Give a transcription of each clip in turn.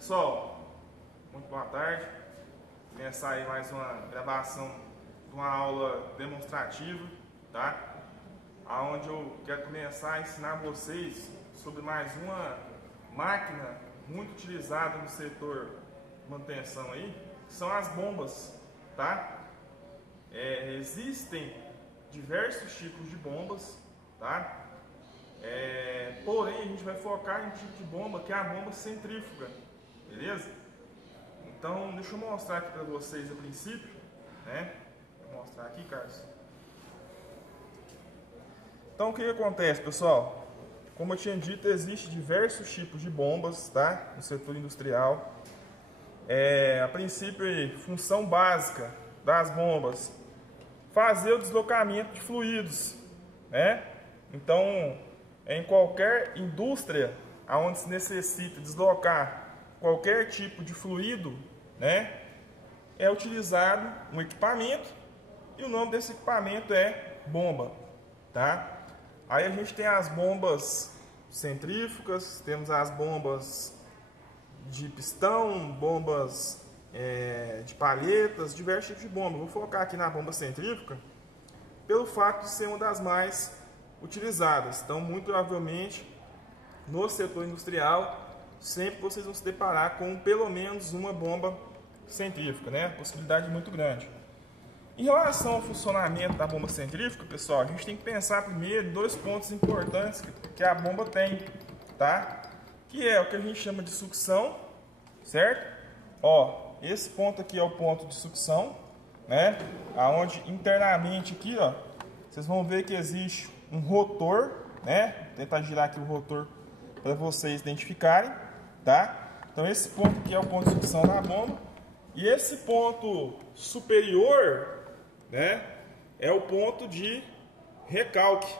Pessoal, muito boa tarde. Começar aí mais uma gravação de uma aula demonstrativa, tá? Aonde eu quero começar a ensinar vocês sobre mais uma máquina muito utilizada no setor de manutenção aí, que são as bombas, tá? Existem diversos tipos de bombas, tá? Porém, a gente vai focar em um tipo de bomba que é a bomba centrífuga, beleza? Então, deixa eu mostrar aqui para vocês a princípio, né? Vou mostrar aqui, Carlos. Então, o que acontece, pessoal? Como eu tinha dito, existem diversos tipos de bombas, tá? No setor industrial. A princípio, função básica das bombas: fazer o deslocamento de fluidos, né? Então, em qualquer indústria onde se necessita deslocar qualquer tipo de fluido, né, é utilizado um equipamento, e o nome desse equipamento é bomba, tá? Aí a gente tem as bombas centrífugas, temos as bombas de pistão, bombas de palhetas, diversos tipos de bomba. Vou focar aqui na bomba centrífuga pelo fato de ser uma das mais utilizadas. Então, muito provavelmente, no setor industrial, sempre vocês vão se deparar com pelo menos uma bomba centrífuga, né? A possibilidade é muito grande. Em relação ao funcionamento da bomba centrífuga, pessoal, a gente tem que pensar primeiro em dois pontos importantes que a bomba tem, tá? Que é o que a gente chama de sucção, certo? Ó, esse ponto aqui é o ponto de sucção, né? Aonde internamente aqui, ó, vocês vão ver que existe um rotor, né? Vou tentar girar aqui o rotor para vocês identificarem, tá? Então esse ponto aqui é o ponto de sucção da bomba, e esse ponto superior, né, é o ponto de recalque,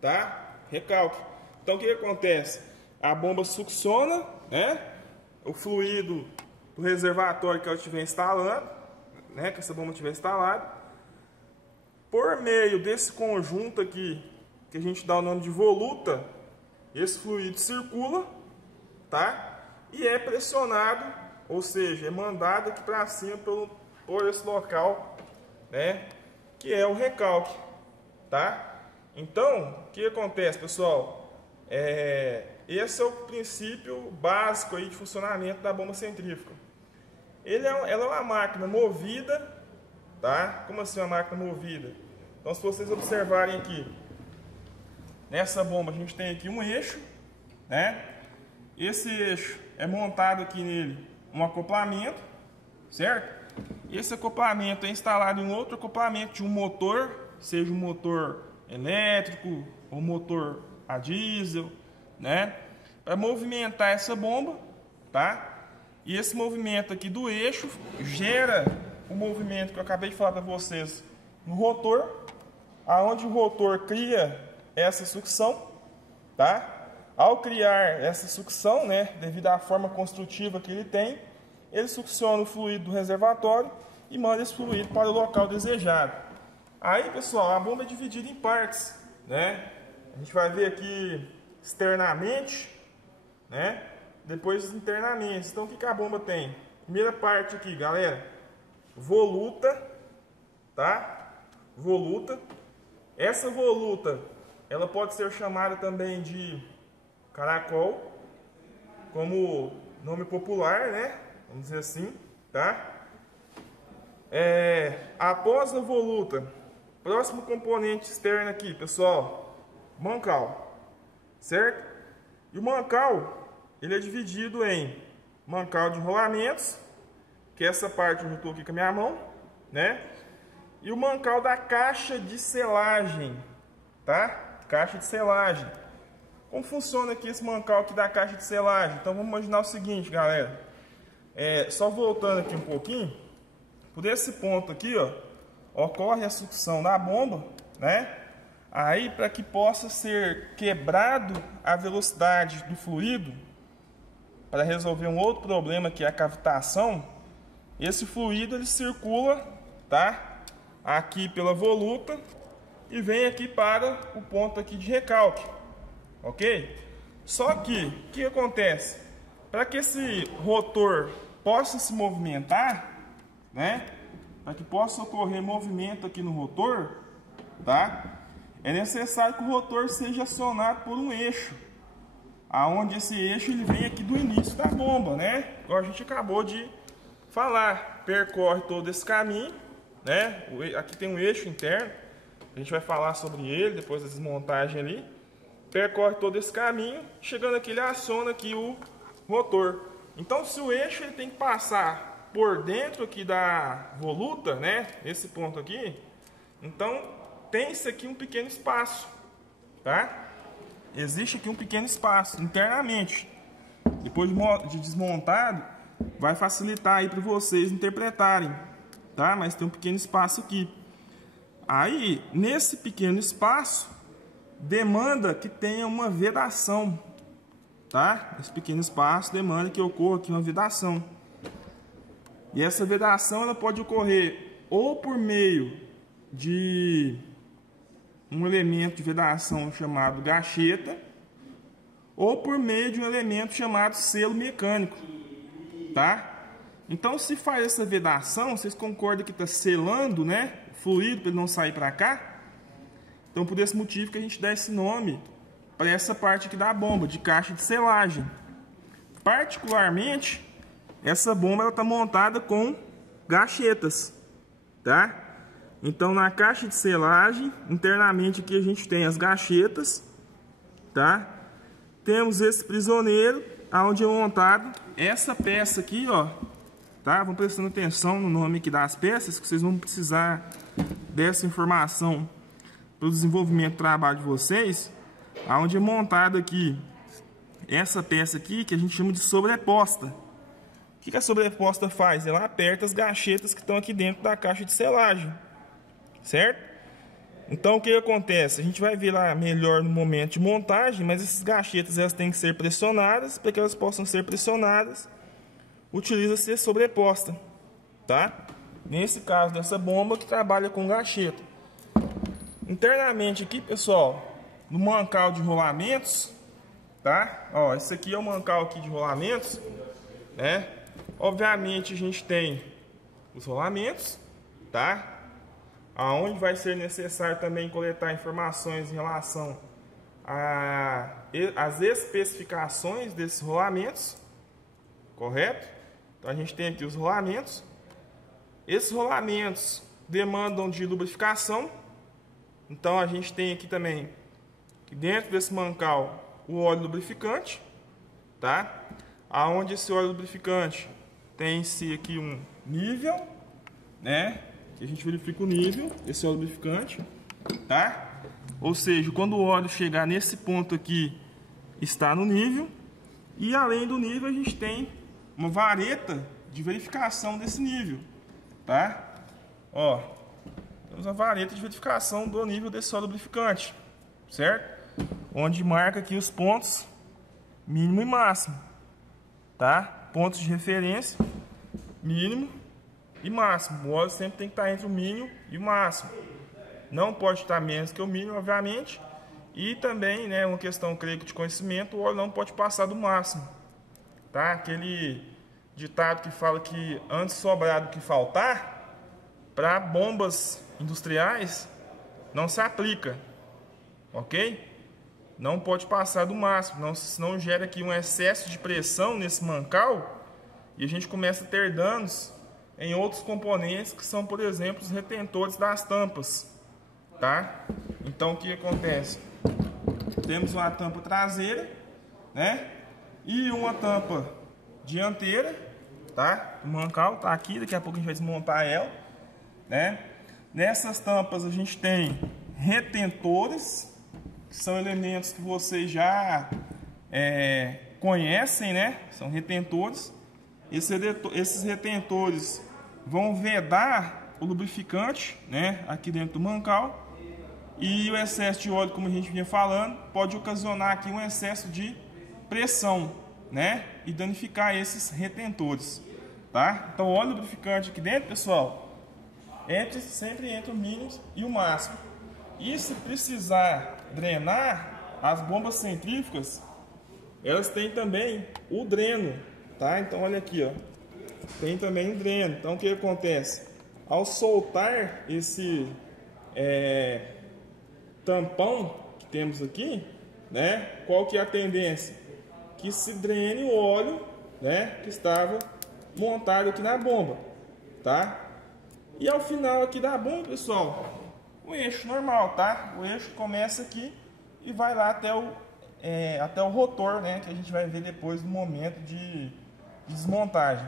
tá? Recalque. Então o que acontece? A bomba succiona, né, o fluido do reservatório que ela estiver instalando, né, que essa bomba estiver instalada. Por meio desse conjunto aqui, que a gente dá o nome de voluta, esse fluido circula, tá? E é pressionado, ou seja, é mandado aqui para cima por esse local, né? Que é o recalque, tá? Então, o que acontece, pessoal? Esse é o princípio básico aí de funcionamento da bomba centrífuga. Ela é uma máquina movida, tá? Como assim uma máquina movida? Então, se vocês observarem aqui, nessa bomba a gente tem aqui um eixo, né? Esse eixo é montado aqui nele um acoplamento, certo? Esse acoplamento é instalado em outro acoplamento de um motor, seja um motor elétrico ou motor a diesel, né? Para movimentar essa bomba, tá? E esse movimento aqui do eixo gera o movimento que eu acabei de falar para vocês no rotor, aonde o rotor cria essa sucção, tá? Ao criar essa sucção, né, devido à forma construtiva que ele tem, ele succiona o fluido do reservatório e manda esse fluido para o local desejado. Aí, pessoal, a bomba é dividida em partes, né? A gente vai ver aqui externamente, né? Depois internamente. Então, o que a bomba tem? Primeira parte aqui, galera, voluta, tá? Voluta. Essa voluta, ela pode ser chamada também de caracol, como nome popular, né? Vamos dizer assim, tá? Após a voluta, próximo componente externo aqui, pessoal, mancal, certo? E o mancal, ele é dividido em mancal de rolamentos, que é essa parte que eu estou aqui com a minha mão, né? E o mancal da caixa de selagem, tá? Caixa de selagem. Como funciona aqui esse mancal aqui da caixa de selagem? Então vamos imaginar o seguinte, galera. Só voltando aqui um pouquinho, por esse ponto aqui, ó, ocorre a sucção da bomba, né? Aí, para que possa ser quebrado a velocidade do fluido, para resolver um outro problema que é a cavitação, esse fluido ele circula, tá? Aqui pela voluta e vem aqui para o ponto aqui de recalque, ok? Só que, o que acontece? Para que esse rotor possa se movimentar, né? Para que possa ocorrer movimento aqui no rotor, tá? É necessário que o rotor seja acionado por um eixo, aonde esse eixo ele vem aqui do início da bomba, né? Igual a gente acabou de falar, percorre todo esse caminho, né? Aqui tem um eixo interno, a gente vai falar sobre ele depois da desmontagem ali. Percorre todo esse caminho, chegando aqui ele aciona aqui o motor. Então, se o eixo ele tem que passar por dentro aqui da voluta, né? Esse ponto aqui, então tem-se aqui um pequeno espaço, tá? Existe aqui um pequeno espaço internamente. Depois de desmontado, vai facilitar aí para vocês interpretarem, tá? Mas tem um pequeno espaço aqui. Aí, nesse pequeno espaço, demanda que tenha uma vedação, tá? Esse pequeno espaço demanda que ocorra aqui uma vedação. E essa vedação ela pode ocorrer ou por meio de um elemento de vedação chamado gacheta, ou por meio de um elemento chamado selo mecânico, tá? Então, se faz essa vedação, vocês concordam que está selando, né, o fluido para ele não sair para cá? Então, por esse motivo que a gente dá esse nome para essa parte aqui da bomba, de caixa de selagem. Particularmente, essa bomba está montada com gachetas, tá? Então, na caixa de selagem, internamente aqui a gente tem as gachetas, tá? Temos esse prisioneiro, onde é montado essa peça aqui, ó, tá? Vão prestando atenção no nome aqui das peças, que vocês vão precisar dessa informação para o desenvolvimento do trabalho de vocês, onde é montado aqui essa peça aqui, que a gente chama de sobreposta. O que a sobreposta faz? Ela aperta as gachetas que estão aqui dentro da caixa de selagem. Certo? Então o que acontece? A gente vai ver lá melhor no momento de montagem, mas essas gachetas elas têm que ser pressionadas. Para que elas possam ser pressionadas, utiliza-se a sobreposta, tá? Nesse caso dessa bomba que trabalha com gacheta. Internamente aqui, pessoal, no mancal de rolamentos, tá? Ó, esse aqui é o mancal aqui de rolamentos, né? Obviamente a gente tem os rolamentos, tá? Aonde vai ser necessário também coletar informações em relação às especificações desses rolamentos, correto? Então a gente tem aqui os rolamentos. Esses rolamentos demandam de lubrificação. Então a gente tem aqui também, dentro desse mancal, o óleo lubrificante, tá? Aonde esse óleo lubrificante tem-se aqui um nível, né? Que a gente verifica o nível, esse óleo lubrificante, tá? Ou seja, quando o óleo chegar nesse ponto aqui, está no nível. E além do nível, a gente tem uma vareta de verificação desse nível, tá? Ó, temos a vareta de verificação do nível desse óleo lubrificante, certo? Onde marca aqui os pontos mínimo e máximo, tá? Pontos de referência, mínimo e máximo. O óleo sempre tem que estar entre o mínimo e o máximo. Não pode estar menos que o mínimo, obviamente. E também, né, uma questão, creio que de conhecimento, o óleo não pode passar do máximo, tá? Aquele ditado que fala que antes sobrar do que faltar, para bombas industriais não se aplica, ok? Não pode passar do máximo, senão gera aqui um excesso de pressão nesse mancal e a gente começa a ter danos em outros componentes que são, por exemplo, os retentores das tampas, tá? Então o que acontece? Temos uma tampa traseira, né? E uma tampa dianteira, tá? O mancal tá aqui, daqui a pouco a gente vai desmontar ela, né? Nessas tampas a gente tem retentores, que são elementos que vocês já conhecem, né? São retentores. Esses retentores vão vedar o lubrificante, né, aqui dentro do mancal. E o excesso de óleo, como a gente vinha falando, pode ocasionar aqui um excesso de pressão, né, e danificar esses retentores, tá? Então o óleo lubrificante aqui dentro, pessoal, sempre entre o mínimo e o máximo. E se precisar drenar, as bombas centrífugas, elas têm também o dreno, tá? Então olha aqui, ó, tem também o dreno. Então o que acontece? Ao soltar esse tampão que temos aqui, né? Qual que é a tendência? Que se drene o óleo, né? Que estava montado aqui na bomba, tá? E ao final aqui da bomba, pessoal, o eixo normal, tá? O eixo começa aqui e vai lá até o rotor, né? Que a gente vai ver depois no momento de desmontagem,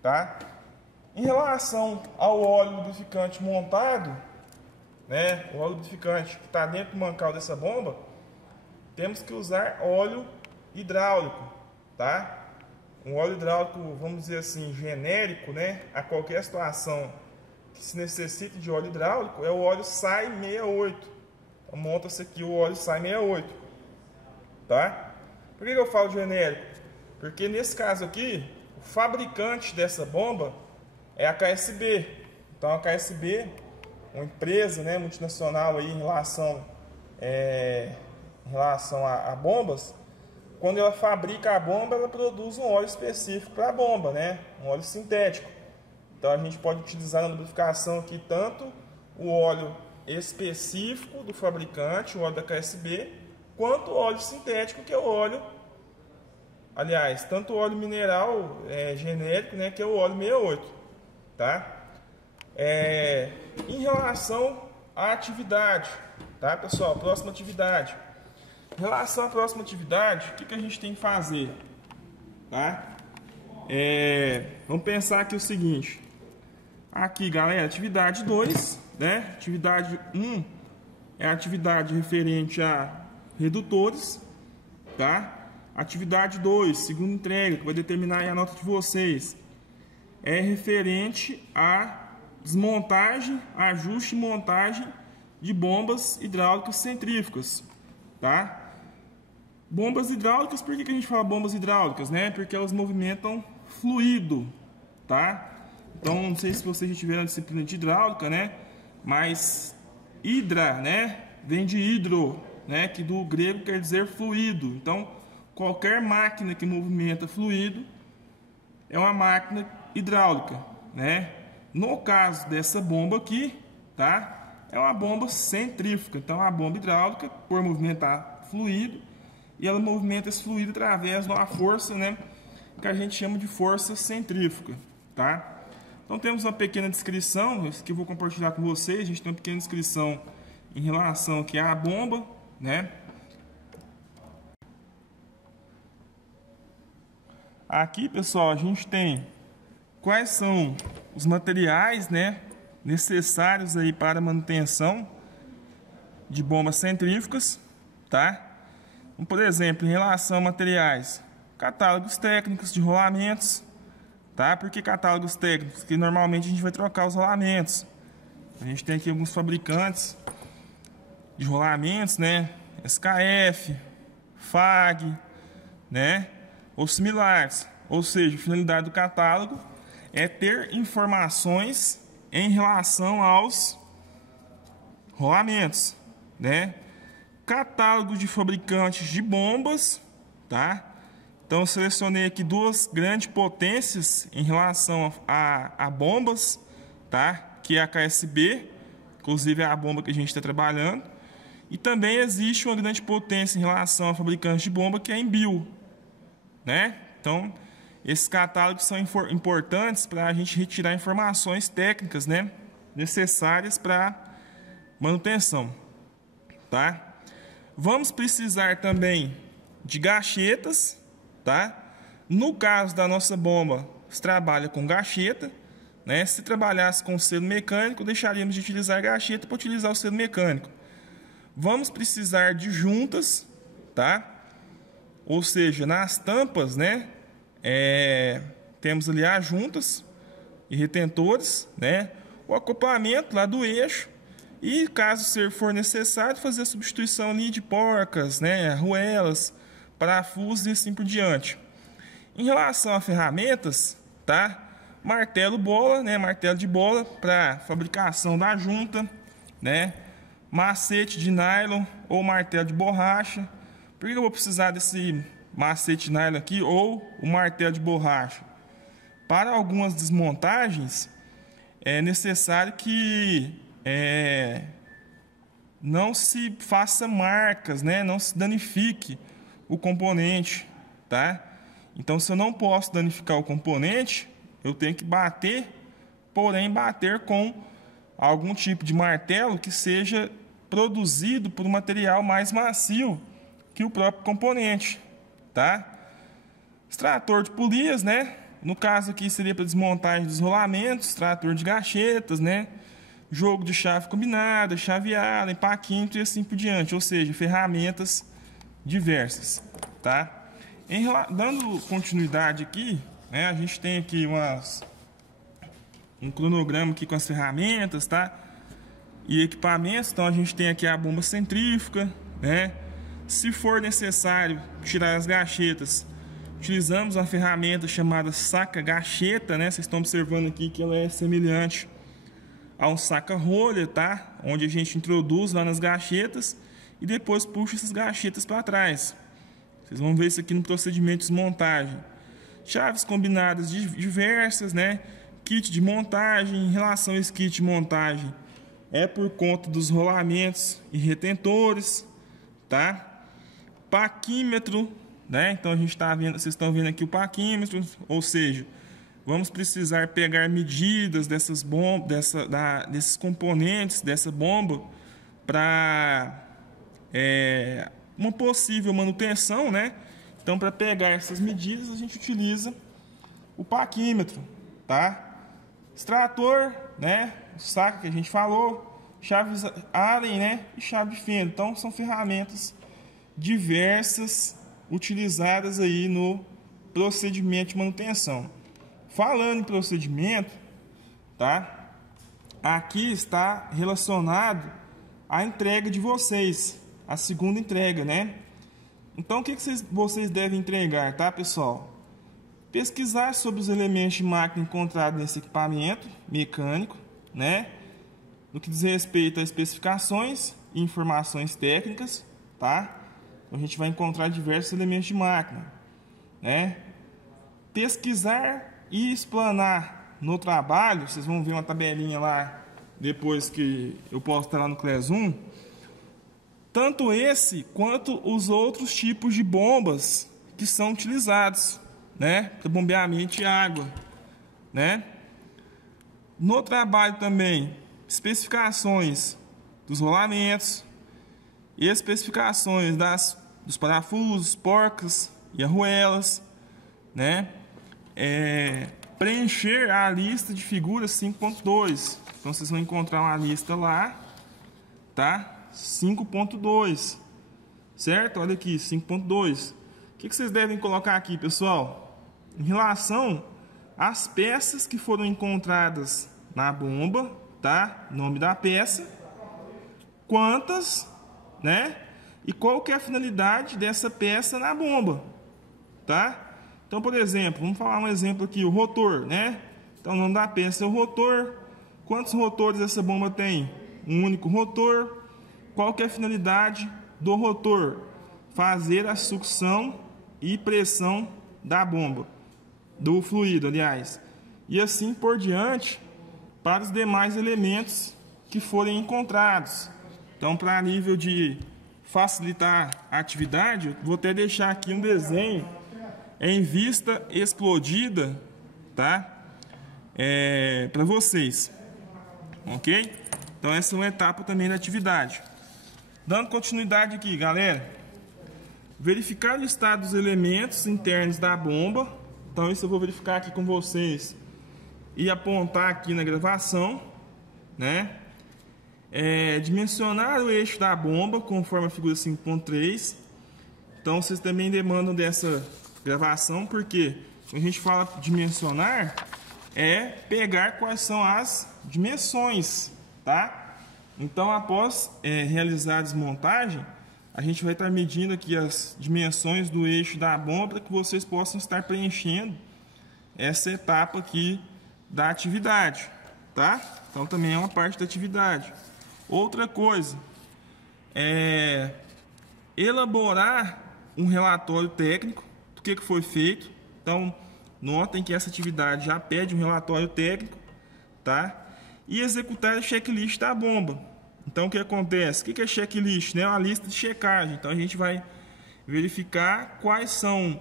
tá? Em relação ao óleo lubrificante montado, né? O óleo lubrificante que está dentro do mancal dessa bomba, temos que usar óleo hidráulico, tá? Um óleo hidráulico, vamos dizer assim, genérico, né? A qualquer situação que se necessite de óleo hidráulico, é o óleo SAI 68. Então, monta-se aqui o óleo SAI 68, tá? Por que eu falo genérico? Porque nesse caso aqui, o fabricante dessa bomba é a KSB. Então a KSB, uma empresa, né, multinacional aí em relação a bombas, quando ela fabrica a bomba, ela produz um óleo específico para a bomba, né? Um óleo sintético. Então a gente pode utilizar na lubrificação aqui tanto o óleo específico do fabricante, o óleo da KSB, quanto o óleo sintético, que é o óleo, aliás, tanto o óleo mineral genérico, né, que é o óleo 68, tá? Em relação à atividade, tá, pessoal? Próxima atividade. Em relação à próxima atividade, o que a gente tem que fazer, tá? Vamos pensar aqui o seguinte. Aqui, galera, atividade 2, né? Atividade 1 é a atividade referente a redutores, tá? Atividade 2, segunda entrega, que vai determinar aí a nota de vocês, é referente a desmontagem, ajuste e montagem de bombas hidráulicas centrífugas, tá? Bombas hidráulicas, por que a gente fala bombas hidráulicas, né? Porque elas movimentam fluido, tá? Então, não sei se vocês já tiveram a disciplina de hidráulica, né? Mas hidra, né? Vem de hidro, né? Que do grego quer dizer fluido. Então, qualquer máquina que movimenta fluido é uma máquina hidráulica, né? No caso dessa bomba aqui, tá? É uma bomba centrífuga. Então, é uma bomba hidráulica por movimentar fluido, e ela movimenta esse fluido através de uma força, né, que a gente chama de força centrífuga, tá? Então temos uma pequena descrição que eu vou compartilhar com vocês. A gente tem uma pequena descrição em relação aqui à bomba, né? Aqui, pessoal, a gente tem quais são os materiais, né, necessários aí para a manutenção de bombas centrífugas, tá? Então, por exemplo, em relação a materiais, catálogos técnicos de rolamentos, tá? Por que catálogos técnicos? Porque normalmente a gente vai trocar os rolamentos. A gente tem aqui alguns fabricantes de rolamentos, né? SKF, FAG, né? Ou similares. Ou seja, a finalidade do catálogo é ter informações em relação aos rolamentos, né? Catálogo de fabricantes de bombas, tá? Então eu selecionei aqui duas grandes potências em relação a bombas, tá? Que é a KSB, inclusive é a bomba que a gente está trabalhando. E também existe uma grande potência em relação a fabricantes de bomba, que é a Embil, né? Então esses catálogos são importantes para a gente retirar informações técnicas, né, necessárias para manutenção, tá? Vamos precisar também de gachetas, tá? No caso da nossa bomba, se trabalha com gacheta, né? Se trabalhasse com selo mecânico, deixaríamos de utilizar gacheta para utilizar o selo mecânico. Vamos precisar de juntas, tá? Ou seja, nas tampas, né? Temos ali as juntas e retentores, né? O acoplamento lá do eixo. E caso for necessário, fazer a substituição ali de porcas, né, arruelas, parafusos e assim por diante. Em relação a ferramentas, tá? Martelo bola, né, martelo de bola para fabricação da junta, né? Macete de nylon ou martelo de borracha. Por que eu vou precisar macete nylon aqui ou o martelo de borracha. Para algumas desmontagens é necessário que não se faça marcas, né? Não se danifique o componente, tá? Então, se eu não posso danificar o componente, eu tenho que bater, porém bater com algum tipo de martelo que seja produzido por um material mais macio que o próprio componente, tá? Extrator de polias, né? No caso aqui seria para desmontagem dos rolamentos, extrator de gachetas, né? Jogo de chave combinada, chave Allen, paquímetro e assim por diante, ou seja, ferramentas diversas, tá? Dando continuidade aqui, né? A gente tem aqui um cronograma aqui com as ferramentas, tá? E equipamentos. Então a gente tem aqui a bomba centrífuga, né? Se for necessário tirar as gachetas, utilizamos uma ferramenta chamada saca-gacheta, né? Vocês estão observando aqui que ela é semelhante a um saca-rolha, tá? Onde a gente introduz lá nas gachetas e depois puxa essas gachetas para trás. Vocês vão ver isso aqui no procedimento de desmontagem. Chaves combinadas diversas, né? Kit de montagem. Em relação a esse kit de montagem, é por conta dos rolamentos e retentores, tá? Paquímetro, né? Então a gente está vendo, vocês estão vendo aqui o paquímetro, ou seja, vamos precisar pegar medidas dessas bombas, desses componentes dessa bomba para uma possível manutenção, né? Então, para pegar essas medidas, a gente utiliza o paquímetro, tá? Extrator, né? O saco que a gente falou, chaves Allen, né? E chave de fenda. Então, são ferramentas diversas utilizadas aí no procedimento de manutenção. Falando em procedimento, tá? Aqui está relacionado à entrega de vocês, a segunda entrega, né? Então, o que vocês devem entregar, tá, pessoal? Pesquisar sobre os elementos de máquina encontrados nesse equipamento mecânico, né? No que diz respeito a especificações e informações técnicas, tá? Então, a gente vai encontrar diversos elementos de máquina, né? Pesquisar e explanar no trabalho, vocês vão ver uma tabelinha lá depois que eu postar lá no Class 1, tanto esse quanto os outros tipos de bombas que são utilizados, né, para bombeamento de água, né? No trabalho também, especificações dos rolamentos, especificações dos parafusos, porcas e arruelas, né? Preencher a lista de figuras 5.2. Então vocês vão encontrar uma lista lá, tá? 5.2, certo? Olha aqui, 5.2. O que vocês devem colocar aqui, pessoal? Em relação às peças que foram encontradas na bomba, tá? Nome da peça, quantas, né? E qual que é a finalidade dessa peça na bomba, tá? Então, por exemplo, vamos falar um exemplo aqui, o rotor, né? Então, o nome da peça é o rotor. Quantos rotores essa bomba tem? Um único rotor. Qual que é a finalidade do rotor? Fazer a sucção e pressão da bomba, do fluido, aliás. E assim por diante, para os demais elementos que forem encontrados. Então, para nível de facilitar a atividade, vou até deixar aqui um desenho em vista explodida, tá? Para vocês, ok? Então essa é uma etapa também da atividade. Dando continuidade aqui, galera, verificar o estado dos elementos internos da bomba. Então isso eu vou verificar aqui com vocês e apontar aqui na gravação, né? Dimensionar o eixo da bomba conforme a figura 5.3. Então vocês também demandam dessa gravação, porque quando a gente fala dimensionar, pegar quais são as dimensões, tá? Então, após realizar a desmontagem, a gente vai estar medindo aqui as dimensões do eixo da bomba para que vocês possam estar preenchendo essa etapa aqui da atividade, tá? Então, também é uma parte da atividade. Outra coisa, elaborar um relatório técnico do que foi feito. Então, notem que essa atividade já pede um relatório técnico, tá? E executar a checklist da bomba. Então, o que acontece? O que é checklist? É uma lista de checagem. Então, a gente vai verificar quais são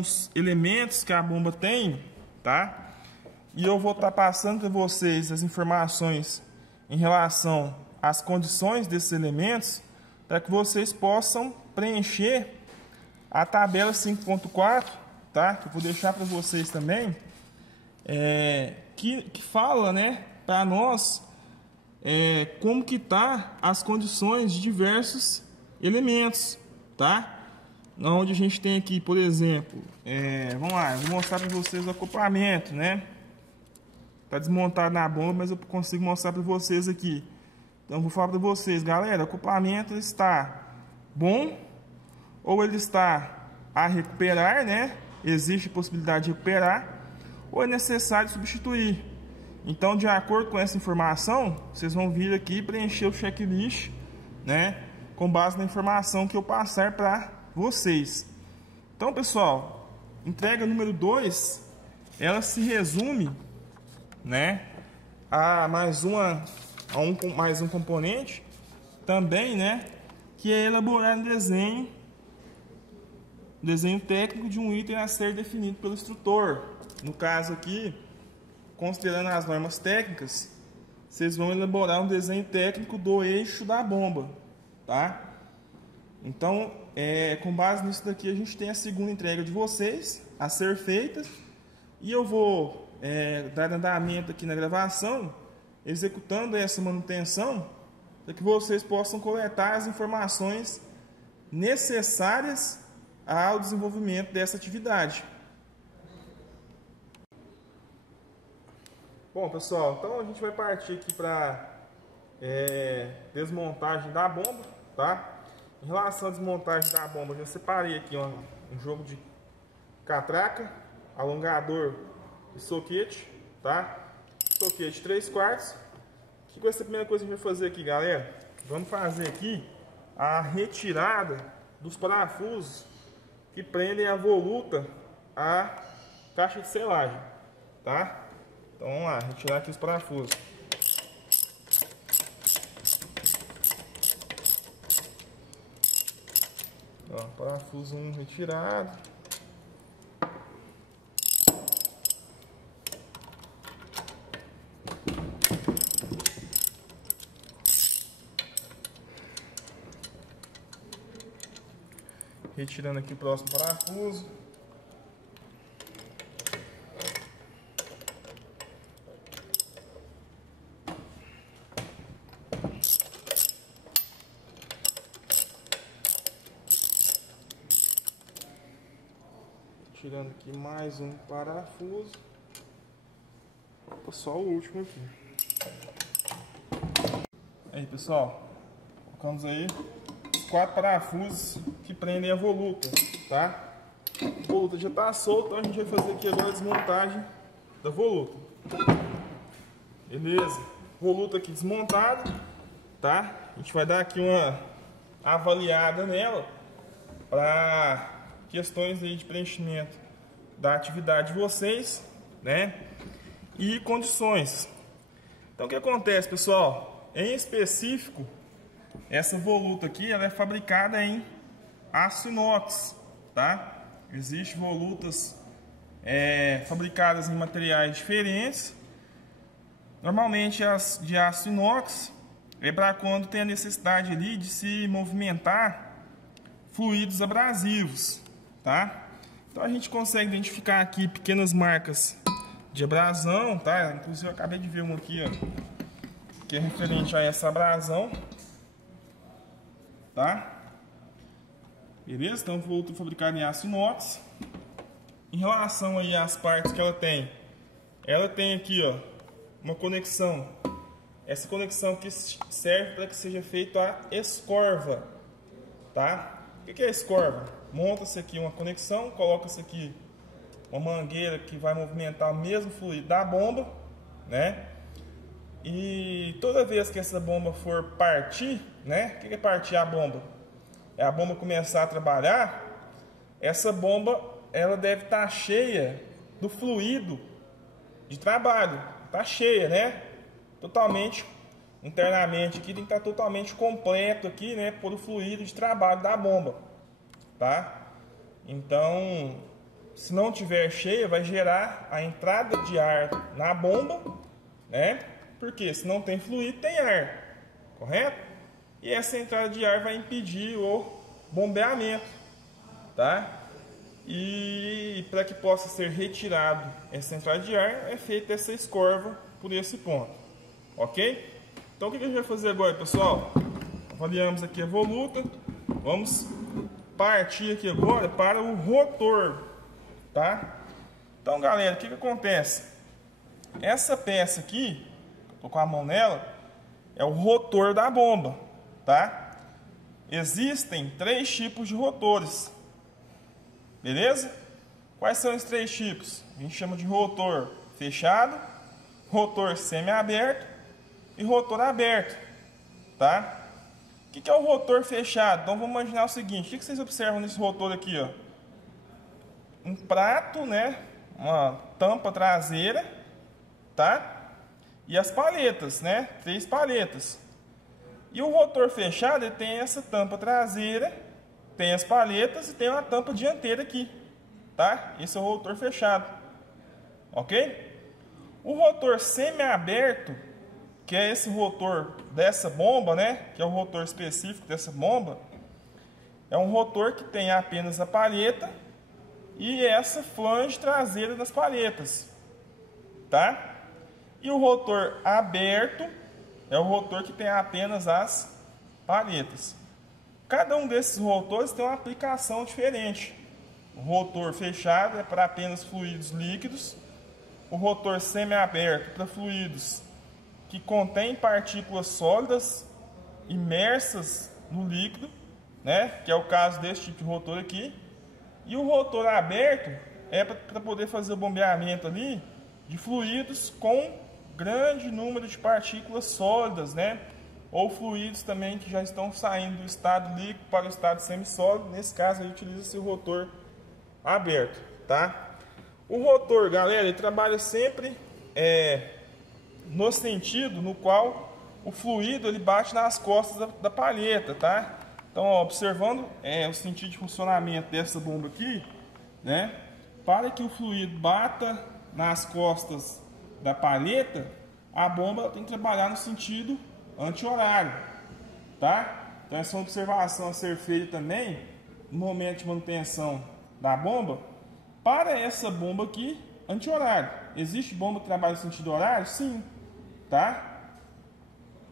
os elementos que a bomba tem, tá? E eu vou estar passando para vocês as informações em relação às condições desses elementos, para que vocês possam preencher a tabela 5.4, tá? Que eu vou deixar para vocês também, que fala, né, para nós como que tá as condições de diversos elementos, tá? Onde a gente tem aqui, por exemplo, vamos lá, eu vou mostrar para vocês o acoplamento, né? Tá desmontado na bomba, mas eu consigo mostrar para vocês aqui. Então, eu vou falar para vocês, galera, o acoplamento está bom ou ele está a recuperar, né? Existe possibilidade de recuperar ou é necessário substituir. Então, de acordo com essa informação, vocês vão vir aqui e preencher o checklist, né? Com base na informação que eu passar para vocês. Então, pessoal, entrega número 2, ela se resume, né, a mais um componente também, né, que é elaborar um desenho técnico de um item a ser definido pelo instrutor. No caso aqui, considerando as normas técnicas, vocês vão elaborar um desenho técnico do eixo da bomba, tá? Então, com base nisso daqui, a gente tem a segunda entrega de vocês a ser feita, e eu vou dar andamento aqui na gravação, executando essa manutenção, para que vocês possam coletar as informações necessárias ao desenvolvimento dessa atividade. Bom, pessoal, então a gente vai partir aqui para desmontagem da bomba, tá? Em relação à desmontagem da bomba, eu já separei aqui um jogo de catraca, alongador e soquete, tá? Soquete 3/4. O que vai ser a primeira coisa que a gente vai fazer aqui, galera? Vamos fazer aqui a retirada dos parafusos que prendem a voluta à caixa de selagem, tá? Então vamos lá, retirar aqui os parafusos. Ó, parafuso 1 retirado. Retirando aqui o próximo parafuso. Tirando aqui mais um parafuso. Opa, só o último aqui. Aí, pessoal, colocamos aí 4 parafusos que prendem a voluta, tá? A voluta já está solta, então a gente vai fazer aqui agora a desmontagem da voluta. Beleza? Voluta aqui desmontada, tá? A gente vai dar aqui uma avaliada nela para questões aí de preenchimento da atividade de vocês, né? E condições. Então, o que acontece, pessoal? Em específico, essa voluta aqui, ela é fabricada em aço inox, tá? Existem volutas fabricadas em materiais diferentes. Normalmente as de aço inox é para quando tem a necessidade ali de se movimentar fluidos abrasivos, tá? Então a gente consegue identificar aqui pequenas marcas de abrasão, tá? Inclusive eu acabei de ver uma aqui, ó, que é referente a essa abrasão, tá? Beleza? Então voluta fabricada em aço inox. Em relação aí às partes que ela tem aqui, ó, uma conexão. Essa conexão aqui serve para que seja feita a escorva, tá? O que é a escorva? Monta-se aqui uma conexão, coloca-se aqui uma mangueira que vai movimentar o mesmo fluido da bomba, né? E toda vez que essa bomba for partir, né? O que é partir a bomba? a bomba começar a trabalhar, essa bomba ela deve estar cheia do fluido de trabalho. Está cheia, né? Totalmente, internamente aqui tem que estar totalmente completo aqui, né? Por o fluido de trabalho da bomba, tá? Então, se não tiver cheia, vai gerar a entrada de ar na bomba, né? Porque se não tem fluido, tem ar, correto? E essa entrada de ar vai impedir o bombeamento, tá? E para que possa ser retirado essa entrada de ar, é feita essa escorva por esse ponto, ok? Então o que a gente vai fazer agora, pessoal? Avaliamos aqui a voluta, vamos partir aqui agora para o rotor, tá? Então, galera, o que acontece? Essa peça aqui, tô com a mão nela, é o rotor da bomba, tá? Existem 3 tipos de rotores, beleza? Quais são os 3 tipos? A gente chama de rotor fechado, rotor semi-aberto e rotor aberto, tá? O que é o rotor fechado? Então vamos imaginar o seguinte: o que vocês observam nesse rotor aqui, ó? Um prato, né? Uma tampa traseira, tá? E as paletas, né? 3 paletas. E o rotor fechado, ele tem essa tampa traseira, tem as paletas e tem uma tampa dianteira aqui, tá? Esse é o rotor fechado, ok? O rotor semi-aberto, que é esse rotor dessa bomba, né? Que é o rotor específico dessa bomba, é um rotor que tem apenas a palheta e essa flange traseira das palhetas, tá? E o rotor aberto é o rotor que tem apenas as palhetas. Cada um desses rotores tem uma aplicação diferente. O rotor fechado é para apenas fluidos líquidos. O rotor semi-aberto para fluidos que contêm partículas sólidas imersas no líquido, né? Que é o caso desse tipo de rotor aqui. E o rotor aberto é para poder fazer o bombeamento ali de fluidos com grande número de partículas sólidas, né? Ou fluidos também que já estão saindo do estado líquido para o estado semissólido. Nesse caso, a gente utiliza esse rotor aberto, tá? O rotor, galera, ele trabalha sempre no sentido no qual o fluido ele bate nas costas da palheta, tá? Então, ó, observando o sentido de funcionamento dessa bomba aqui, né? Para que o fluido bata nas costas da palheta, a bomba tem que trabalhar no sentido anti-horário, tá? Então essa é uma observação a ser feita também no momento de manutenção da bomba. Para essa bomba aqui, anti-horário. Existe bomba que trabalha no sentido horário? Sim, tá?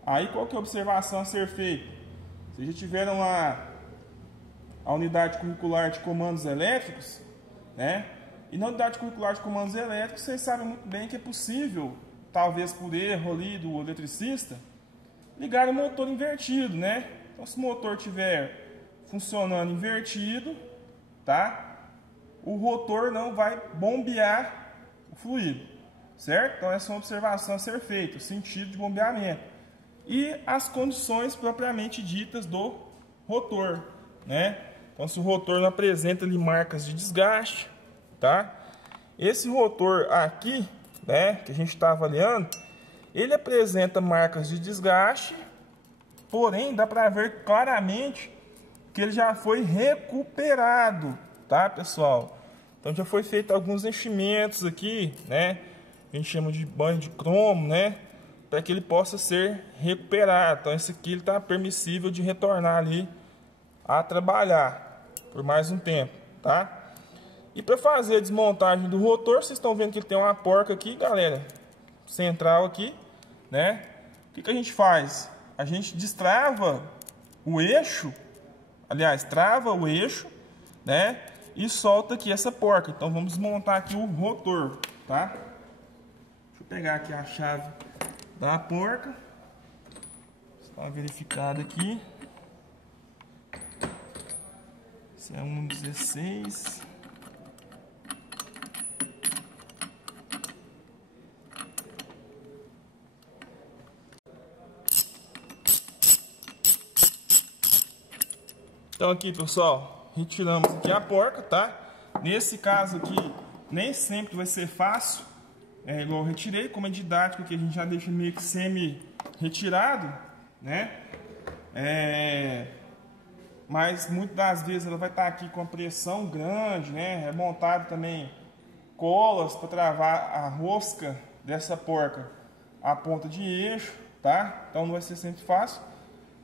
Aí qual que é a observação a ser feita? Vocês já tiveram a unidade curricular de comandos elétricos, né? E na unidade curricular de comandos elétricos, vocês sabem muito bem que é possível, talvez por erro ali do eletricista, ligar o motor invertido, né? Então, se o motor estiver funcionando invertido, tá? O rotor não vai bombear o fluido, certo? Então, essa é uma observação a ser feita, o sentido de bombeamento. E as condições propriamente ditas do rotor, né? Então, se o rotor não apresenta ali marcas de desgaste, tá? Esse rotor aqui, né, que a gente está avaliando, ele apresenta marcas de desgaste, porém dá para ver claramente que ele já foi recuperado, tá, pessoal? Então já foi feito alguns enchimentos aqui, né? A gente chama de banho de cromo, né? Para que ele possa ser recuperado. Então esse aqui ele está permissível de retornar ali a trabalhar por mais um tempo, tá? E para fazer a desmontagem do rotor, vocês estão vendo que ele tem uma porca aqui, galera, central aqui, né? O que a gente faz? A gente destrava o eixo, aliás, trava o eixo, né? E solta aqui essa porca. Então vamos desmontar aqui o rotor, tá? Deixa eu pegar aqui a chave da porca. Dá uma verificada aqui. Esse é 1,16. Então aqui, pessoal, retiramos aqui a porca, tá? Nesse caso aqui, nem sempre vai ser fácil. Igual eu retirei, como é didático aqui, a gente já deixa meio que semi-retirado, né? Mas muitas das vezes ela vai estar aqui com a pressão grande, né? É montado também colas para travar a rosca dessa porca a ponta de eixo, tá? Então não vai ser sempre fácil.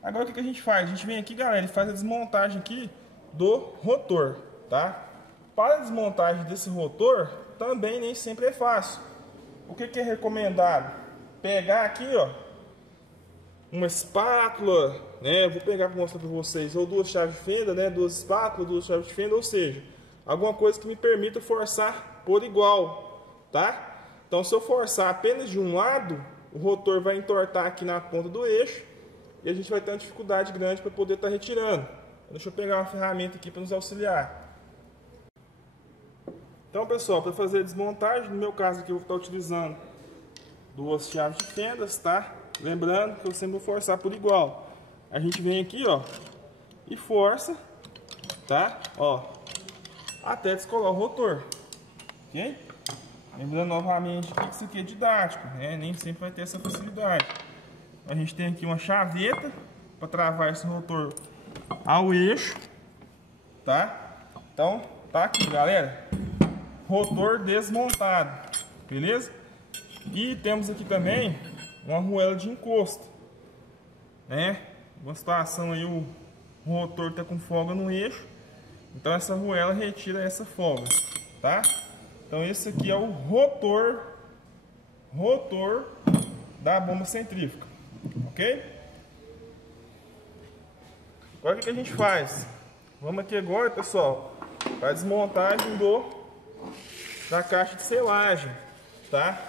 Agora o que a gente faz? A gente vem aqui, galera, e faz a desmontagem aqui do rotor, tá? Para a desmontagem desse rotor também nem sempre é fácil. O que é recomendado? Pegar aqui, ó, uma espátula, né? Vou pegar para mostrar para vocês, ou duas chaves de fenda, né? Duas espátulas, duas chaves de fenda, ou seja, alguma coisa que me permita forçar por igual, tá? Então, se eu forçar apenas de um lado, o rotor vai entortar aqui na ponta do eixo e a gente vai ter uma dificuldade grande para poder estar retirando. Deixa eu pegar uma ferramenta aqui para nos auxiliar. Então, pessoal, para fazer a desmontagem, no meu caso aqui eu vou estar utilizando duas chaves de fendas, tá? Lembrando que eu sempre vou forçar por igual. A gente vem aqui, ó, e força, tá? Ó, até descolar o rotor, ok? Lembrando novamente que isso aqui é didático, né? Nem sempre vai ter essa facilidade. A gente tem aqui uma chaveta para travar esse rotor ao eixo, tá? Então, tá aqui, galera. Rotor desmontado, beleza? E temos aqui também uma arruela de encosto, né? Uma situação aí, o rotor tá com folga no eixo, então essa arruela retira essa folga, tá? Então esse aqui é o rotor da bomba centrífuga, ok? Agora o que a gente faz? Vamos aqui agora, pessoal, para a desmontagem da caixa de selagem, tá?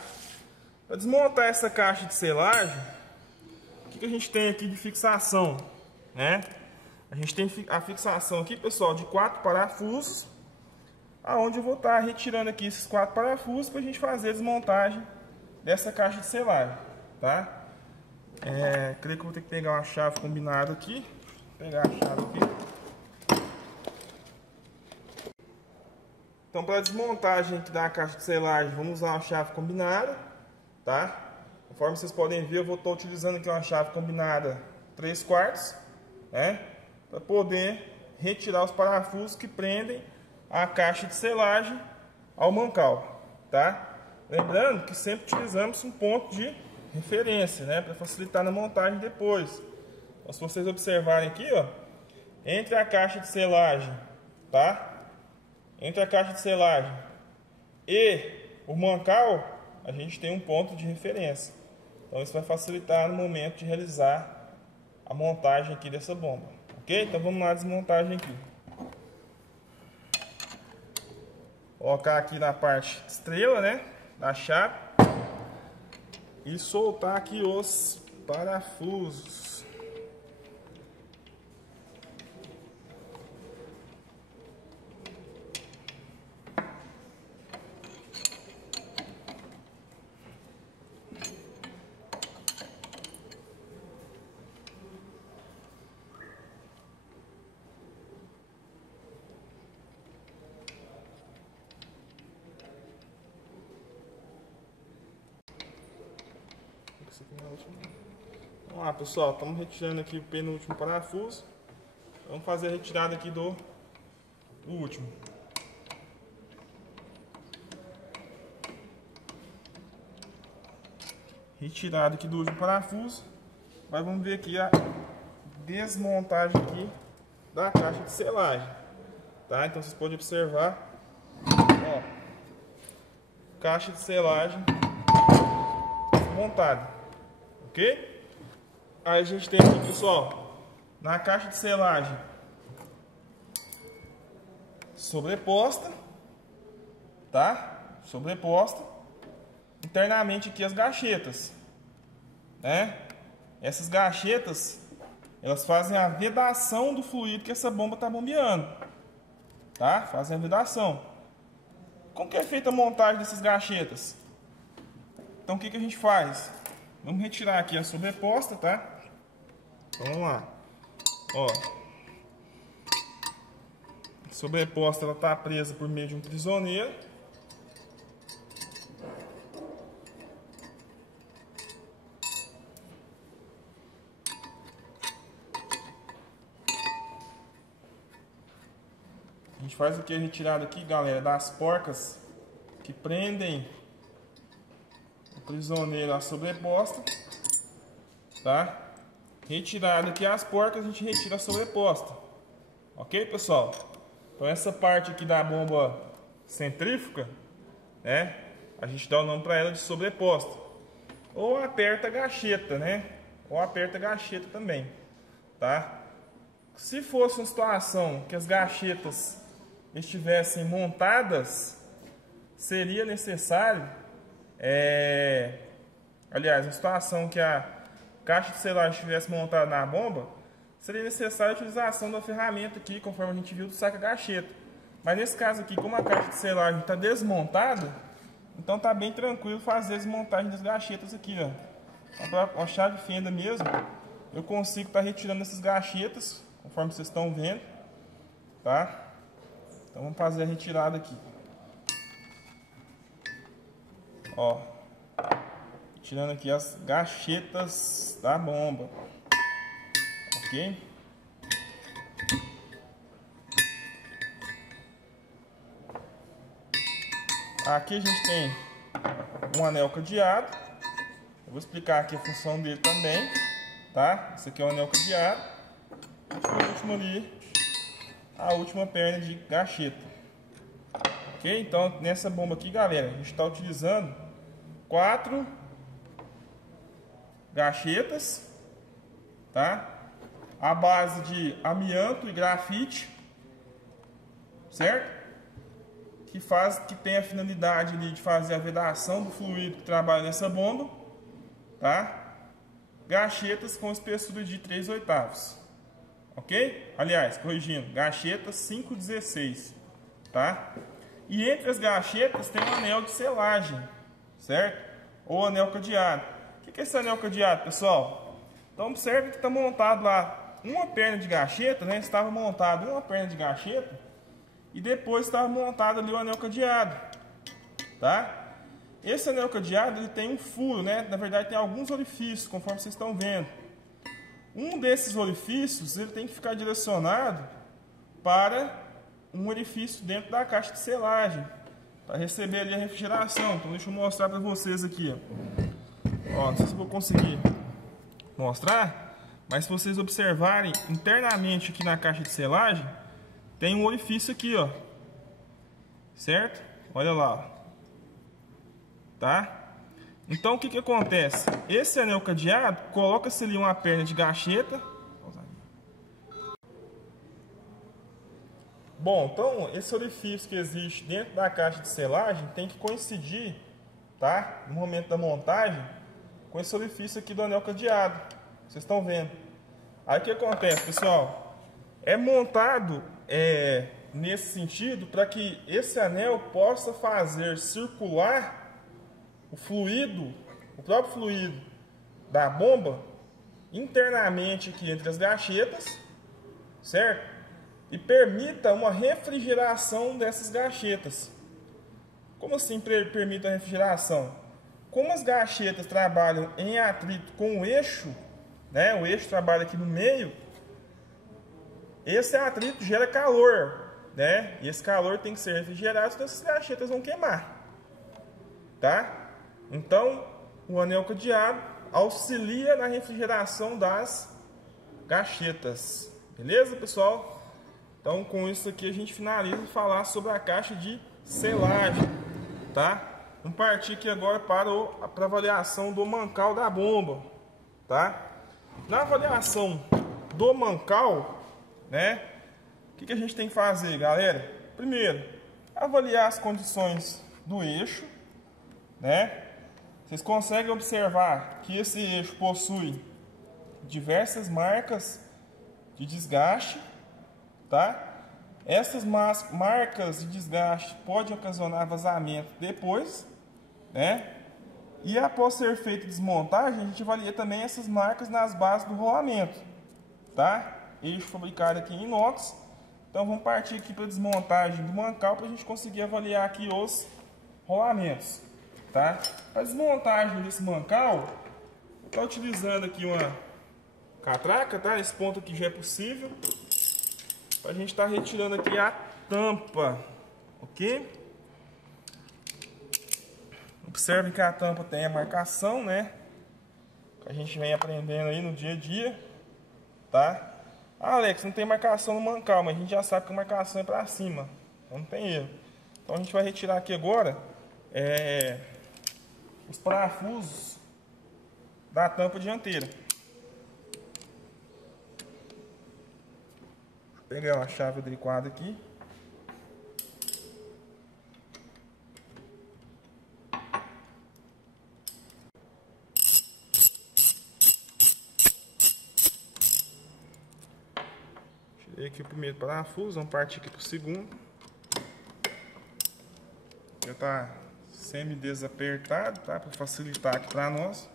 Para desmontar essa caixa de selagem, o que a gente tem aqui de fixação, né? A gente tem a fixação aqui, pessoal, de 4 parafusos, aonde eu vou estar retirando aqui esses 4 parafusos para a gente fazer a desmontagem dessa caixa de selagem, tá? Creio que eu vou ter que pegar uma chave combinada aqui. Vou pegar a chave aqui. Então, para a desmontagem aqui da caixa de selagem, vamos usar uma chave combinada, tá? Conforme vocês podem ver, eu vou estar utilizando aqui uma chave combinada 3/4, né? Para poder retirar os parafusos que prendem a caixa de selagem ao mancal, tá? Lembrando que sempre utilizamos um ponto de referência, né? Para facilitar na montagem depois. Então, se vocês observarem aqui, ó, entre a caixa de selagem, tá? Entre a caixa de selagem e o mancal, a gente tem um ponto de referência. Então isso vai facilitar no momento de realizar a montagem aqui dessa bomba, ok? Então vamos lá, desmontagem aqui. Colocar aqui na parte estrela, né, da chave e soltar aqui os parafusos. Vamos lá, pessoal, estamos retirando aqui o penúltimo parafuso. Vamos fazer a retirada aqui do último. Retirada aqui do último parafuso. Mas vamos ver aqui a desmontagem aqui da caixa de selagem, tá? Então vocês podem observar, ó, caixa de selagem montada, ok? Aí a gente tem aqui, pessoal, na caixa de selagem sobreposta, tá? Sobreposta. Internamente aqui as gachetas, né? Essas gachetas, elas fazem a vedação do fluido que essa bomba está bombeando, tá? Fazem a vedação. Como que é feita a montagem dessas gachetas? Então o que a gente faz? Vamos retirar aqui a sobreposta, tá? Então, vamos lá. Ó. sobreposta ela está presa por meio de um prisioneiro. A gente faz aqui a retirada aqui, galera, das porcas que prendem o prisioneiro à sobreposta, tá? Retirada aqui as porcas, a gente retira a sobreposta. Ok, pessoal? Então essa parte aqui da bomba centrífuga, né? A gente dá o nome para ela de sobreposta. Ou aperta a gacheta, né? Ou aperta a gacheta também, tá? Se fosse uma situação que as gachetas estivessem montadas, seria necessário, aliás, uma situação que a caixa de selagem estivesse montada na bomba, seria necessária a utilização da ferramenta aqui, conforme a gente viu do saca-gacheta. Mas nesse caso aqui, como a caixa de selagem está desmontada, então tá bem tranquilo fazer a desmontagem das gachetas aqui, ó. Então, com a chave fenda mesmo, eu consigo estar retirando essas gachetas, conforme vocês estão vendo, tá? Então vamos fazer a retirada aqui. Ó, tirando aqui as gachetas da bomba, ok? Aqui a gente tem um anel cadeado. Eu vou explicar aqui a função dele também, tá? Esse aqui é o anel cadeado. E por último ali, a última perna de gacheta. Ok? Então nessa bomba aqui, galera, a gente está utilizando 4 gachetas, tá? A base de amianto e grafite, certo? Que tem a finalidade ali de fazer a vedação do fluido que trabalha nessa bomba, tá? Gachetas com espessura de 3/8, ok? Aliás, corrigindo, gachetas 5/16, tá? E entre as gachetas tem um anel de selagem, certo? Ou anel cadeado. O que é esse anel cadeado, pessoal? Então observe que está montado lá uma perna de gacheta, né? Estava montado uma perna de gacheta e depois estava montado ali o anel cadeado, tá? Esse anel cadeado ele tem um furo, né? Na verdade tem alguns orifícios, conforme vocês estão vendo. Um desses orifícios ele tem que ficar direcionado para um orifício dentro da caixa de selagem, para receber ali a refrigeração. Então deixa eu mostrar para vocês aqui, ó, não sei se eu vou conseguir mostrar, mas se vocês observarem internamente aqui na caixa de selagem, tem um orifício aqui, ó, certo? Olha lá, ó. Tá? Então o que que acontece? Esse anel cadeado, coloca-se ali uma perna de gacheta. Bom, então esse orifício que existe dentro da caixa de selagem tem que coincidir, tá? No momento da montagem, com esse orifício aqui do anel cadeado. Vocês estão vendo? Aí o que acontece, pessoal? É montado nesse sentido para que esse anel possa fazer circular o fluido, o próprio fluido da bomba internamente aqui entre as gachetas, certo? E permita uma refrigeração dessas gachetas. Como assim permita a refrigeração? Como as gachetas trabalham em atrito com o eixo, né? O eixo trabalha aqui no meio. Esse atrito gera calor, né? E esse calor tem que ser refrigerado, senão essas gachetas vão queimar, tá? Então, o anel cadeado auxilia na refrigeração das gachetas. Beleza, pessoal? Então, com isso aqui a gente finaliza de falar sobre a caixa de selagem, tá? Vamos partir aqui agora para a avaliação do mancal da bomba, tá? Na avaliação do mancal, né? O que a gente tem que fazer, galera? Primeiro, avaliar as condições do eixo, né? Vocês conseguem observar que esse eixo possui diversas marcas de desgaste, tá? Essas marcas de desgaste podem ocasionar vazamento depois, né? E após ser feita a desmontagem, a gente avalia também essas marcas nas bases do rolamento, tá? Eixo fabricado aqui em inox, Então vamos partir aqui para a desmontagem do mancal para a gente conseguir avaliar aqui os rolamentos, tá? A desmontagem desse mancal, tá utilizando aqui uma catraca, tá? Esse ponto aqui já é possível. A gente está retirando aqui a tampa, ok? Observe que a tampa tem a marcação, né? Que a gente vem aprendendo aí no dia a dia, tá? Ah, Alex, não tem marcação no mancal, mas a gente já sabe que a marcação é para cima, então não tem erro. Então a gente vai retirar aqui agora os parafusos da tampa dianteira. Vou pegar uma chave adequada aqui. Tirei aqui o primeiro parafuso, vamos partir aqui para o segundo. Já está semi-desapertado, tá? Para facilitar aqui para nós.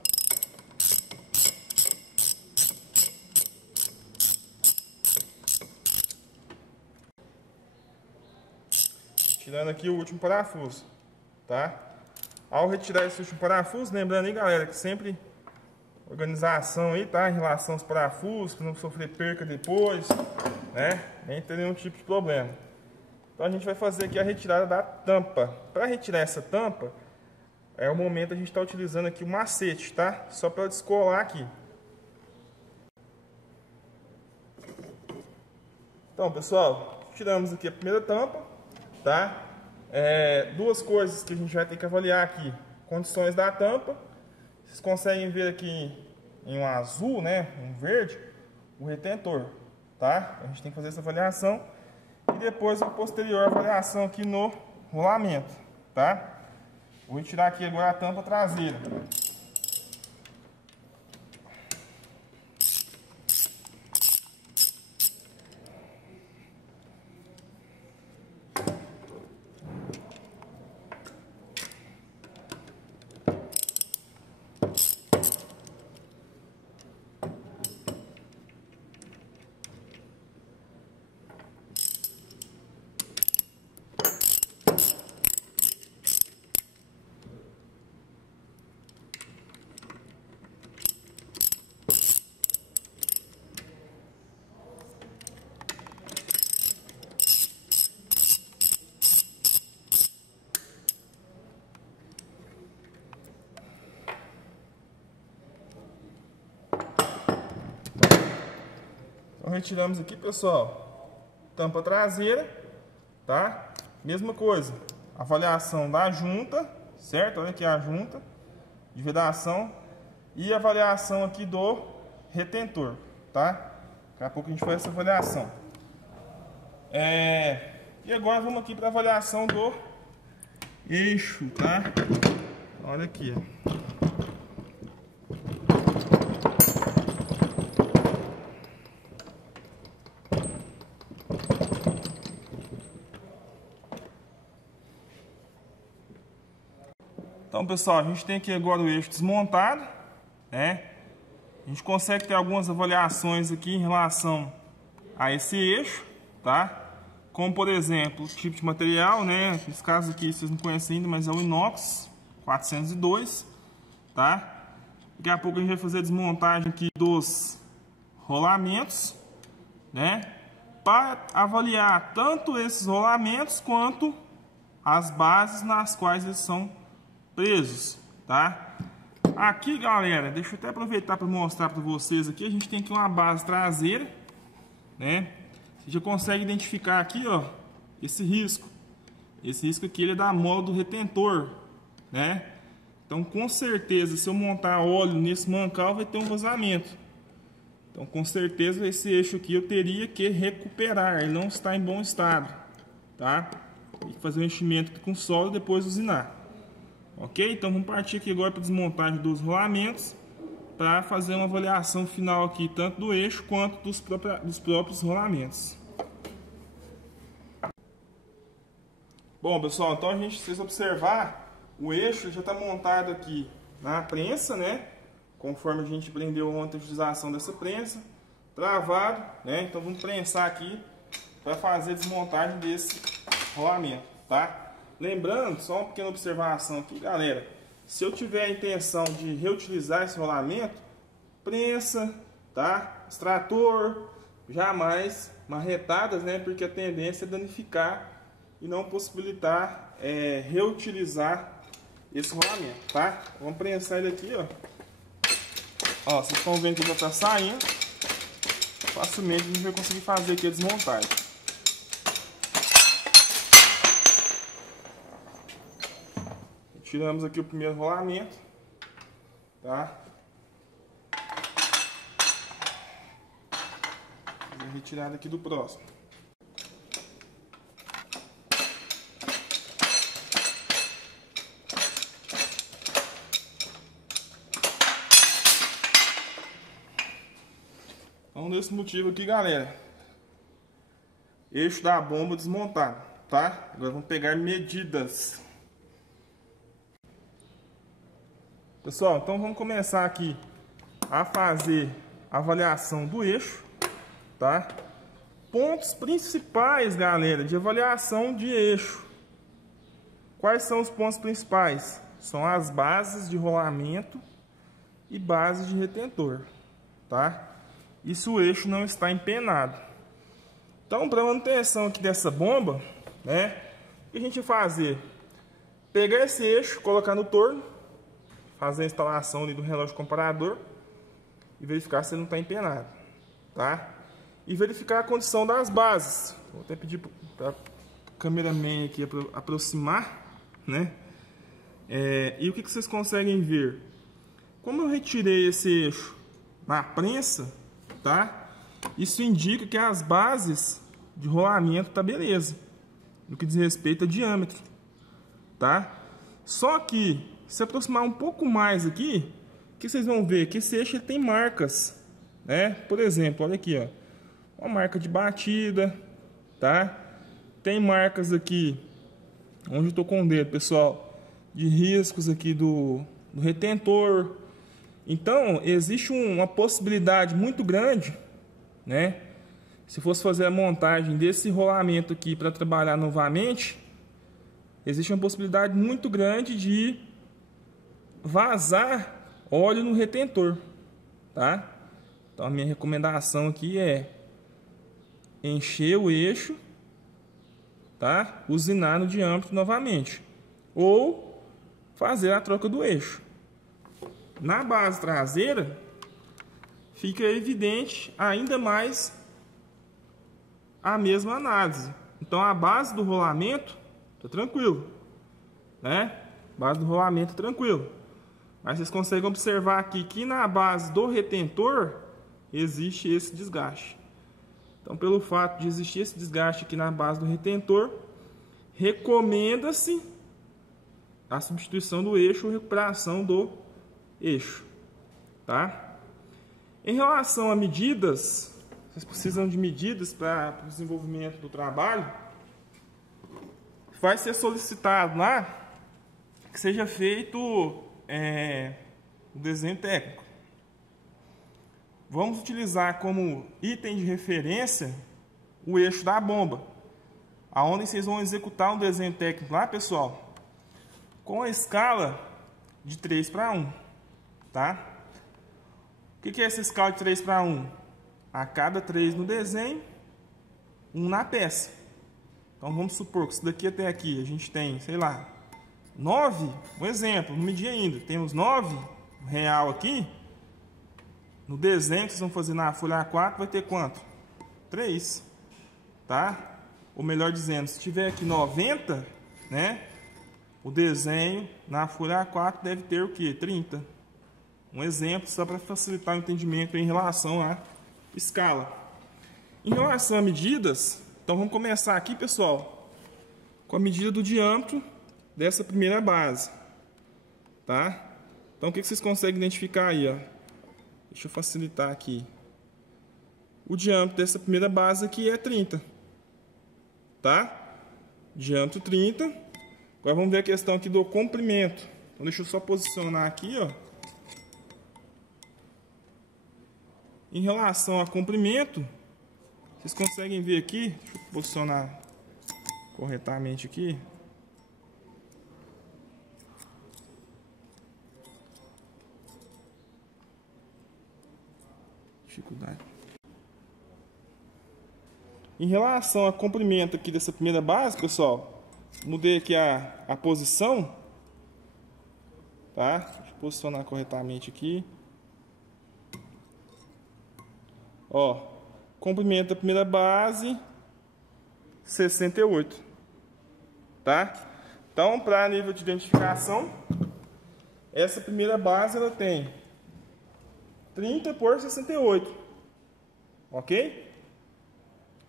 Tirando aqui o último parafuso, tá? Ao retirar esse último parafuso, lembrando aí, galera, que sempre organização aí, tá? Em relação aos parafusos, para não sofrer perca depois, né? Nem ter nenhum tipo de problema. Então a gente vai fazer aqui a retirada da tampa. Para retirar essa tampa, é o momento a gente está utilizando aqui o macete, tá? Só para descolar aqui. Então, pessoal, tiramos aqui a primeira tampa, tá? Duas coisas que a gente vai ter que avaliar aqui. Condições da tampa. Vocês conseguem ver aqui em um azul, né? Um verde, o retentor, tá? A gente tem que fazer essa avaliação. E depois a posterior avaliação aqui no rolamento, tá? Vou retirar aqui agora a tampa traseira. Então retiramos aqui, pessoal, tampa traseira, tá? Mesma coisa, avaliação da junta, certo? Olha aqui a junta de vedação e avaliação aqui do retentor, tá? Daqui a pouco a gente faz essa avaliação. E agora vamos aqui para a avaliação do eixo, tá? Olha aqui, ó. Então, pessoal, a gente tem aqui agora o eixo desmontado, né? A gente consegue ter algumas avaliações aqui em relação a esse eixo, tá? Como, por exemplo, o tipo de material, né? Nesse caso aqui, vocês não conhecem ainda, mas é o inox 402, tá? Daqui a pouco a gente vai fazer a desmontagem aqui dos rolamentos, né? Para avaliar tanto esses rolamentos quanto as bases nas quais eles são presos, tá? Aqui, galera, deixa eu até aproveitar para mostrar para vocês aqui. A gente tem aqui uma base traseira, né? Você já consegue identificar aqui, ó, esse risco. Esse risco aqui ele é da mola do retentor, né? Então, com certeza, se eu montar óleo nesse mancal, vai ter um vazamento. Então, com certeza, esse eixo aqui eu teria que recuperar. Ele não está em bom estado, tá? Tem que fazer um enchimento com solo e depois usinar. Ok? Então vamos partir aqui agora para a desmontagem dos rolamentos para fazer uma avaliação final aqui tanto do eixo quanto dos próprios rolamentos. Bom, pessoal, então se vocês observar, o eixo já está montado aqui na prensa, né? Conforme a gente aprendeu ontem a utilização dessa prensa, travado, né? Então vamos prensar aqui para fazer a desmontagem desse rolamento, tá? Lembrando, só uma pequena observação aqui, galera. Se eu tiver a intenção de reutilizar esse rolamento, prensa, tá? Extrator, jamais marretadas, né? Porque a tendência é danificar e não possibilitar reutilizar esse rolamento, tá? Vamos prensar ele aqui, ó. Ó, vocês estão vendo que já tá saindo. Facilmente a gente vai conseguir fazer aqui a desmontagem. Tiramos aqui o primeiro rolamento, tá? Fazer a retirada aqui do próximo. Então, desse motivo aqui, galera, eixo da bomba desmontado, tá? Agora vamos pegar medidas. Pessoal, então vamos começar aqui a fazer a avaliação do eixo, tá? Pontos principais, galera, de avaliação de eixo. Quais são os pontos principais? São as bases de rolamento e bases de retentor, tá? Isso o eixo não está empenado. Então, para manutenção aqui dessa bomba, né, o que a gente vai fazer? Pegar esse eixo, colocar no torno, fazer a instalação ali do relógio comparador e verificar se ele não está empenado, tá? E verificar a condição das bases. Vou até pedir para o cameraman aqui aproximar, né? E o que vocês conseguem ver? Como eu retirei esse eixo na prensa, tá? Isso indica que as bases de rolamento tá beleza, no que diz respeito a diâmetro, tá? Só que se aproximar um pouco mais aqui, o que vocês vão ver? Que esse eixo ele tem marcas, né? Por exemplo, olha aqui, ó, uma marca de batida, tá? Tem marcas aqui, onde eu tô com o dedo, pessoal, de riscos aqui do retentor. Então, existe uma possibilidade muito grande, né? Se fosse fazer a montagem desse rolamento aqui para trabalhar novamente, existe uma possibilidade muito grande de vazar óleo no retentor, tá? Então, a minha recomendação aqui é encher o eixo, tá? Usinar no diâmetro novamente, ou fazer a troca do eixo. Na base traseira, fica evidente ainda mais a mesma análise. Então, a base do rolamento está tranquilo, né? Base do rolamento tranquilo. Mas vocês conseguem observar aqui que na base do retentor existe esse desgaste. Então, pelo fato de existir esse desgaste aqui na base do retentor, recomenda-se a substituição do eixo ou recuperação do eixo, tá? Em relação a medidas, vocês precisam de medidas para o desenvolvimento do trabalho. Vai ser solicitado lá que seja feito o desenho técnico. Vamos utilizar como item de referência o eixo da bomba, aonde vocês vão executar um desenho técnico lá, pessoal, com a escala de 3:1, tá? O que é essa escala de 3:1? A cada 3 no desenho, 1 na peça. Então vamos supor que isso daqui até aqui a gente tem, sei lá, 9, um exemplo, não medi ainda, temos 9 real aqui. No desenho que vocês vão fazer na folha A4 vai ter quanto? 3, tá? Ou melhor dizendo, se tiver aqui 90, né? O desenho na folha A4 deve ter o que? 30. Um exemplo só para facilitar o entendimento em relação à escala. Em relação a medidas, então vamos começar aqui, pessoal, com a medida do diâmetro dessa primeira base, tá? Então o que vocês conseguem identificar aí, ó? Deixa eu facilitar aqui. O diâmetro dessa primeira base aqui é 30, tá? Diâmetro 30. Agora vamos ver a questão aqui do comprimento. Então deixa eu só posicionar aqui, ó. Em relação a comprimento, Vocês conseguem ver aqui, deixa eu posicionar corretamente aqui. Dificuldade. Em relação ao comprimento aqui dessa primeira base, pessoal, mudei aqui a posição, tá? Deixa eu posicionar corretamente aqui. Ó, comprimento da primeira base 68, tá? Então, para nível de identificação, essa primeira base ela tem 30 por 68, ok?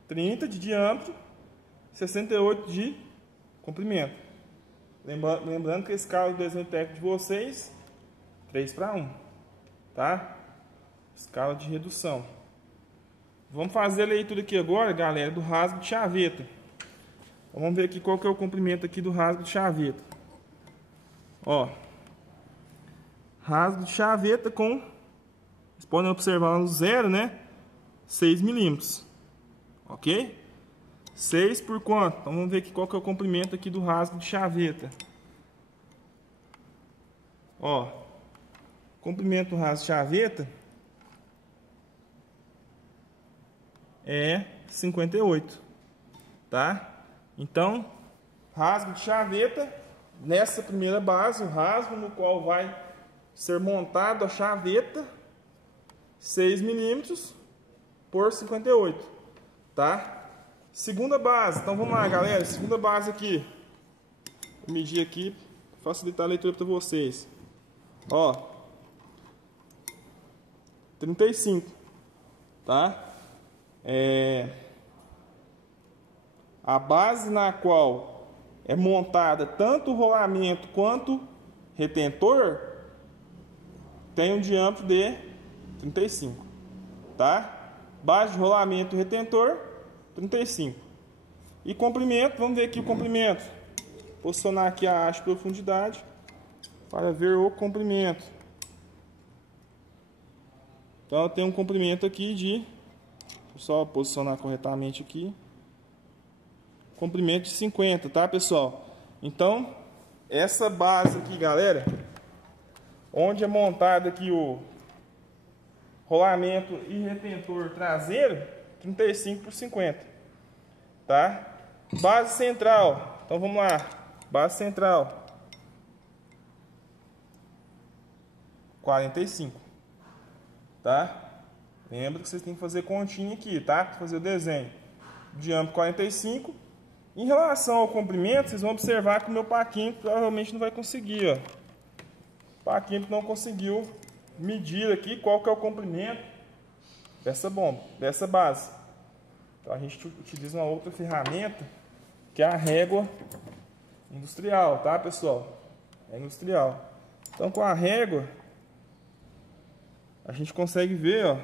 30 de diâmetro, 68 de comprimento. Lembrando que a escala do desenho técnico de vocês 3:1, tá? Escala de redução. Vamos fazer a leitura aqui agora, galera, do rasgo de chaveta. Vamos ver aqui qual que é o comprimento aqui do rasgo de chaveta. Ó, rasgo de chaveta com, vocês podem observar no zero, né? 6 milímetros, ok? 6 por quanto? Então vamos ver aqui qual que é o comprimento aqui do rasgo de chaveta. Ó, comprimento do rasgo de chaveta é 58, tá? Então, rasgo de chaveta, nessa primeira base, o rasgo no qual vai ser montado a chaveta, 6 milímetros por 58, tá? Segunda base, então vamos lá, galera, segunda base aqui. Vou medir aqui, para facilitar a leitura para vocês. Ó, 35, tá? A base na qual é montada tanto o rolamento quanto retentor tem um diâmetro de 35, tá? Base de rolamento e retentor 35. E comprimento, vamos ver aqui o comprimento. Posicionar aqui a haste de profundidade para ver o comprimento. Então eu tenho um comprimento aqui de, só posicionar corretamente aqui, comprimento de 50, tá, pessoal? Então, essa base aqui, galera, onde é montado aqui o rolamento e retentor traseiro, 35 por 50, tá? Base central, então vamos lá, base central, 45, tá? Lembra que vocês têm que fazer continha aqui, tá? Para fazer o desenho. Diâmetro 45. Em relação ao comprimento, vocês vão observar que o meu paquímetro provavelmente não vai conseguir, ó. O paquímetro não conseguiu medir aqui qual que é o comprimento dessa bomba, dessa base. Então a gente utiliza uma outra ferramenta, que é a régua industrial, tá, pessoal? É industrial. Então com a régua a gente consegue ver, ó,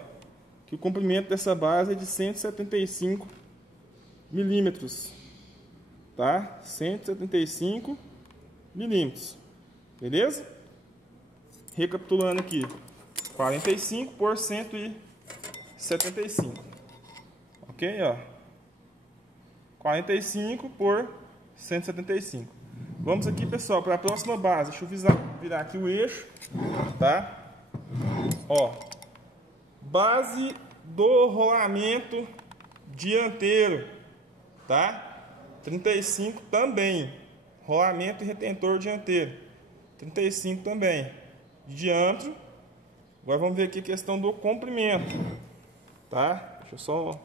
que o comprimento dessa base é de 175 milímetros, tá? 175 milímetros, beleza? Recapitulando aqui, 45 por 175, ok, ó? 45 por 175. Vamos aqui, pessoal, para a próxima base. Deixa eu virar aqui o eixo, tá? Ó, base do rolamento dianteiro, tá? 35 também, rolamento e retentor dianteiro, 35 também, de diâmetro. Agora vamos ver aqui a questão do comprimento, tá? Deixa eu só, o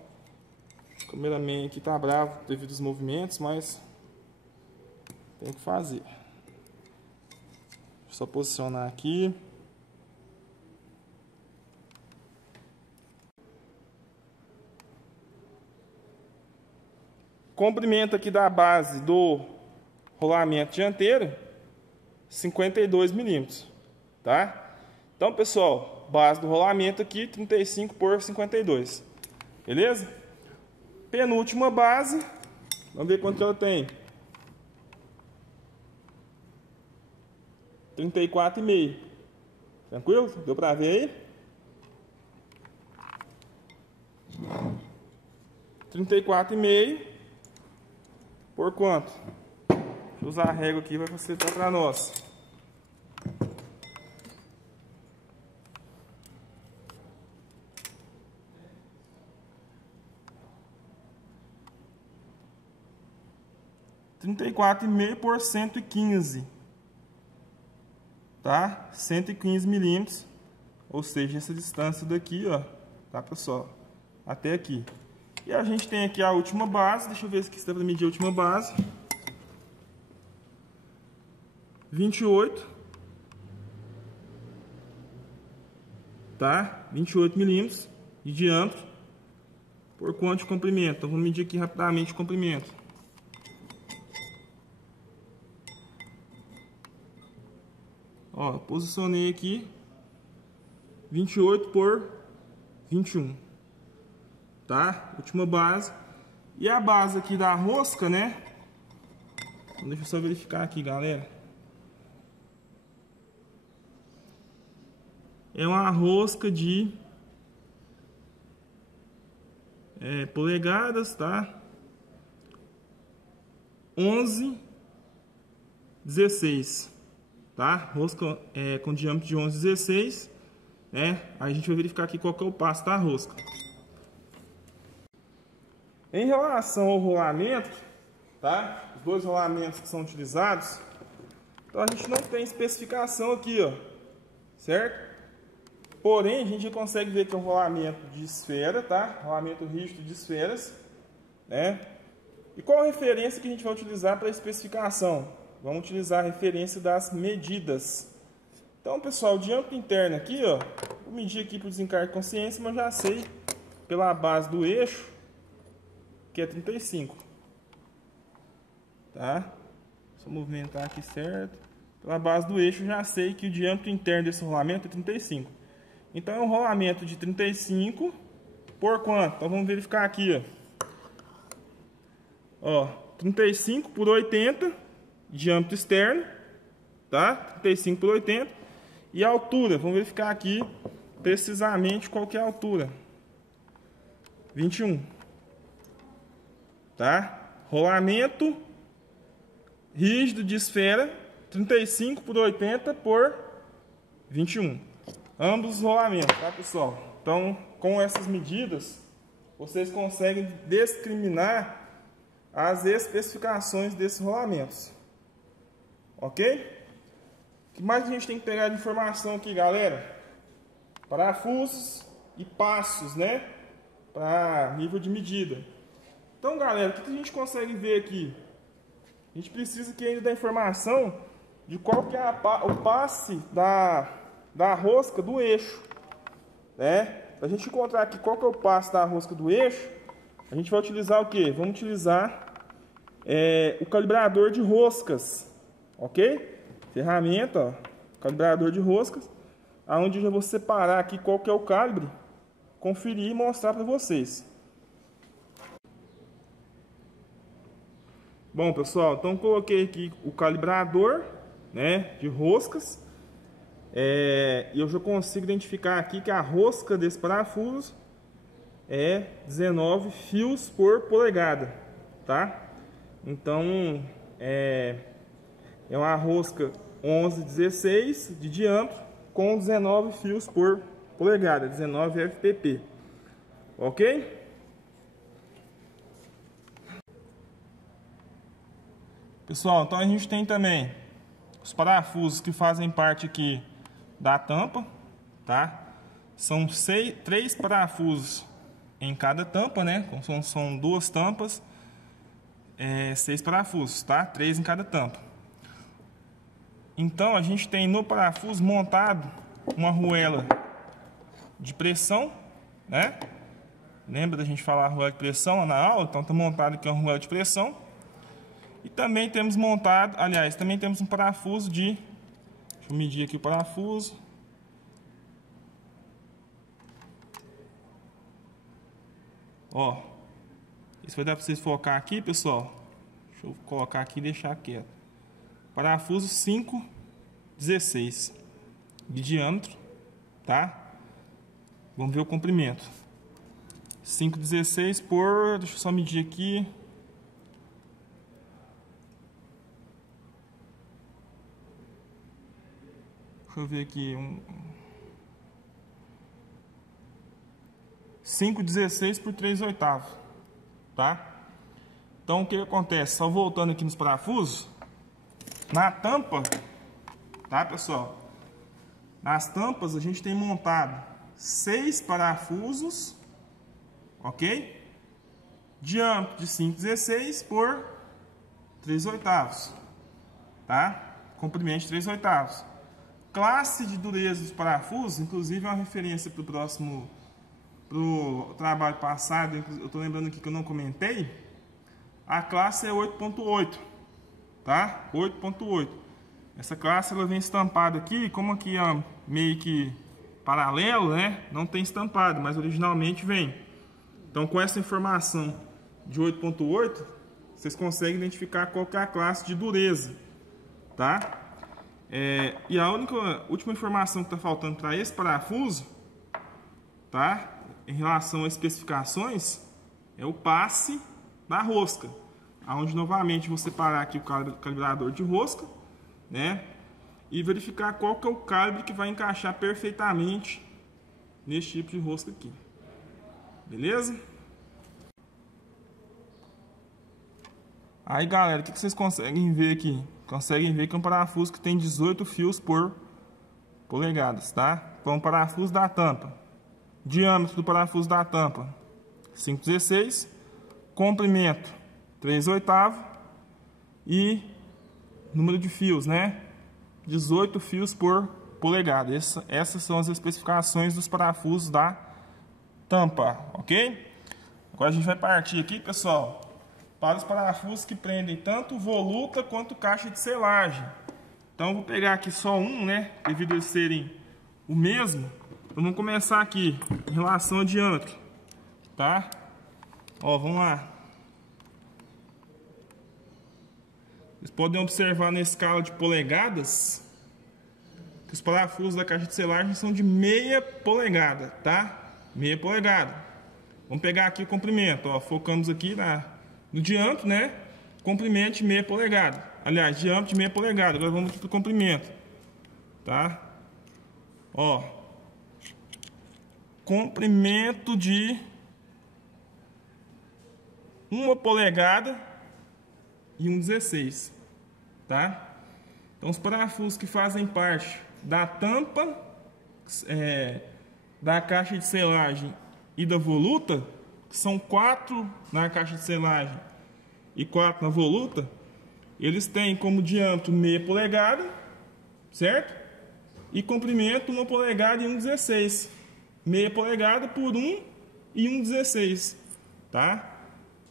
cameraman aqui tá bravo devido aos movimentos, mas tem que fazer. Deixa eu só posicionar aqui. Comprimento aqui da base do rolamento dianteiro, 52 milímetros, tá? Então, pessoal, base do rolamento aqui, 35 por 52, beleza? Penúltima base, vamos ver quanto ela tem. 34,5. Tranquilo? Deu pra ver aí? 34,5 por quanto? Deixa eu usar a régua aqui, vai facilitar para nós. (34,5 por 115), tá? 115 milímetros, ou seja, essa distância daqui, ó, tá, pessoal? Até aqui. E a gente tem aqui a última base, deixa eu ver se aqui dá para medir a última base. 28, tá? 28 milímetros de diâmetro por quanto de comprimento? Então, vamos medir aqui rapidamente o comprimento. Ó, posicionei aqui 28 por 21, tá? Última base. E a base aqui da rosca, né? Deixa eu só verificar aqui, galera. É uma rosca de polegadas, tá? 11,16, tá? Rosca com diâmetro de 11,16, né? Aí a gente vai verificar aqui qual que é o passo da rosca. Em relação ao rolamento, tá? Os dois rolamentos que são utilizados, então a gente não tem especificação aqui, ó, certo? Porém, a gente consegue ver que é um rolamento de esfera, tá? Rolamento rígido de esferas, né? E qual a referência que a gente vai utilizar para a especificação? Vamos utilizar a referência das medidas. Então, pessoal, o diâmetro interno aqui, ó, vou medir aqui para o desencargo de consciência, mas já sei pela base do eixo que é 35, tá? Só movimentar aqui certo. Pela base do eixo, já sei que o diâmetro interno desse rolamento é 35. Então é um rolamento de 35 por quanto? Então vamos verificar aqui, ó. 35 por 80, diâmetro externo, tá? 35 por 80. E a altura, vamos verificar aqui precisamente qual que é a altura. 21. Tá? Rolamento rígido de esfera, 35 por 80 por 21. Ambos os rolamentos, tá, pessoal? Então, com essas medidas, vocês conseguem discriminar as especificações desses rolamentos. Ok? O que mais a gente tem que pegar de informação aqui, galera? Parafusos e passos, né? Para nível de medida. Então, galera, o que a gente consegue ver aqui? A gente precisa aqui ainda da informação de qual que é o passe da rosca do eixo, né? Para a gente encontrar aqui qual que é o passe da rosca do eixo, a gente vai utilizar o que? Vamos utilizar o calibrador de roscas, ok? Ferramenta, ó, calibrador de roscas, aonde eu já vou separar aqui qual que é o calibre, conferir e mostrar para vocês. Bom, pessoal, então coloquei aqui o calibrador, né, de roscas. E eu já consigo identificar aqui que a rosca desse parafuso é 19 fios por polegada, tá? Então é uma rosca 11,16 de diâmetro com 19 fios por polegada, 19 FPP, ok? Pessoal, então a gente tem também os parafusos que fazem parte aqui da tampa, tá? São 3 parafusos em cada tampa, né? São 2 tampas, 6 parafusos, tá? 3 em cada tampa. Então a gente tem no parafuso montado uma arruela de pressão, né? Lembra da gente falar arruela de pressão lá na aula? Então tá montado aqui uma arruela de pressão. E também temos montado, aliás, também temos um parafuso de... Deixa eu medir aqui o parafuso. Ó, isso vai dar para vocês focar aqui, pessoal. Deixa eu colocar aqui e deixar quieto. Parafuso 5,16 de diâmetro, tá? Vamos ver o comprimento. 5,16 por... Deixa eu só medir aqui. Deixa eu ver aqui. 5,16 por 3/8. Tá? Então o que acontece? Só voltando aqui nos parafusos. Na tampa, tá, pessoal? Nas tampas a gente tem montado 6 parafusos, ok? Diâmetro de 5,16 por 3/8, tá? Comprimento de 3/8. Classe de dureza dos parafusos, inclusive é uma referência para o próximo, pro trabalho passado. Eu estou lembrando aqui que eu não comentei. A classe é 8.8, tá? 8.8. Essa classe ela vem estampada aqui, como aqui é meio que paralelo, né? Não tem estampado, mas originalmente vem. Então, com essa informação de 8.8, vocês conseguem identificar qual que é a classe de dureza, tá? E a última informação que está faltando para esse parafuso, tá? Em relação às especificações, é o passe da rosca, aonde novamente vou separar aqui o calibrador de rosca, né? E verificar qual que é o calibre que vai encaixar perfeitamente nesse tipo de rosca aqui. Beleza? Aí, galera, o que vocês conseguem ver aqui? Conseguem ver que é um parafuso que tem 18 fios por polegadas, tá? Então, parafuso da tampa. Diâmetro do parafuso da tampa, 5,16. Comprimento, 3/8. E número de fios, né? 18 fios por polegada. Essas são as especificações dos parafusos da tampa, ok? Agora a gente vai partir aqui, pessoal, para os parafusos que prendem tanto voluta quanto caixa de selagem. Então eu vou pegar aqui só um, né? Devido a eles serem o mesmo. Então vamos começar aqui em relação ao diâmetro, tá? Ó, vamos lá. Vocês podem observar na escala de polegadas que os parafusos da caixa de selagem são de meia polegada, tá? Meia polegada. Vamos pegar aqui o comprimento, ó. Focamos aqui no diâmetro, né? Comprimento de meia polegada. Aliás, diâmetro de meia polegada. Agora vamos aqui para o comprimento, tá? Ó. Comprimento de 1 polegada e 1,16, tá? Então os parafusos que fazem parte da tampa, da caixa de selagem e da voluta, que são 4 na caixa de selagem e 4 na voluta, eles têm como diâmetro meia polegada, certo? E comprimento 1 polegada e 1,16. Meia polegada por 1 e 1,16, tá?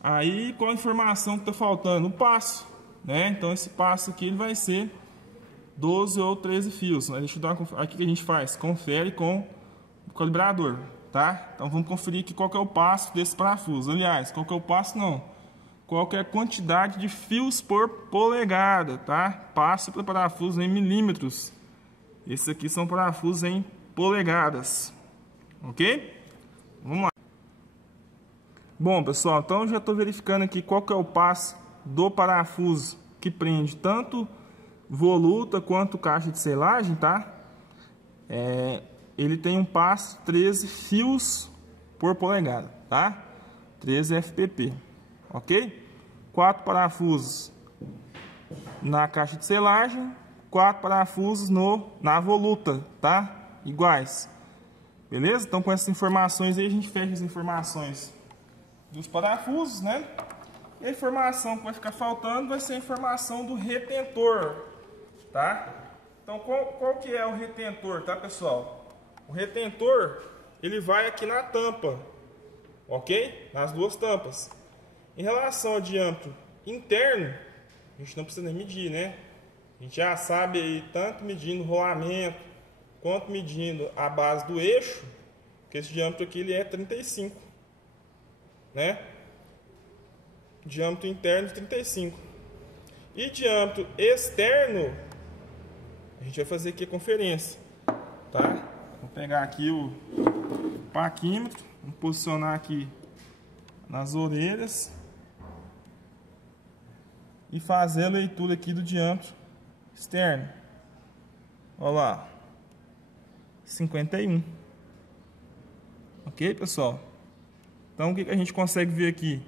Aí, qual a informação que está faltando? O passo, né? Então, esse passo aqui ele vai ser 12 ou 13 fios. Né? Deixa eu dar uma... Aqui que a gente faz? Confere com o calibrador, tá? Então, vamos conferir aqui qual que é o passo desse parafuso. Aliás, qual que é o passo? Não. Qual que é a quantidade de fios por polegada, tá? Passo para parafusos em milímetros. Esses aqui são parafusos em polegadas. Ok? Vamos lá. Bom, pessoal, então eu já estou verificando aqui qual que é o passo do parafuso que prende tanto voluta quanto caixa de selagem, tá? Ele tem um passo 13 fios por polegada, tá? 13 FPP, ok? 4 parafusos na caixa de selagem, 4 parafusos na voluta, tá? Iguais. Beleza? Então com essas informações aí a gente fecha as informações dos parafusos, né? E a informação que vai ficar faltando vai ser a informação do retentor, tá? Então qual que é o retentor, tá, pessoal? O retentor, ele vai aqui na tampa, ok? Nas duas tampas. Em relação ao diâmetro interno, a gente não precisa nem medir, né? A gente já sabe aí, tanto medindo o rolamento, quanto medindo a base do eixo, que esse diâmetro aqui ele é 35, né? Diâmetro interno de 35. E diâmetro externo, a gente vai fazer aqui a conferência, tá? Vou pegar aqui o paquímetro, vou posicionar aqui nas orelhas e fazer a leitura aqui do diâmetro externo. Olha lá, 51. Ok, pessoal? Então o que a gente consegue ver aqui?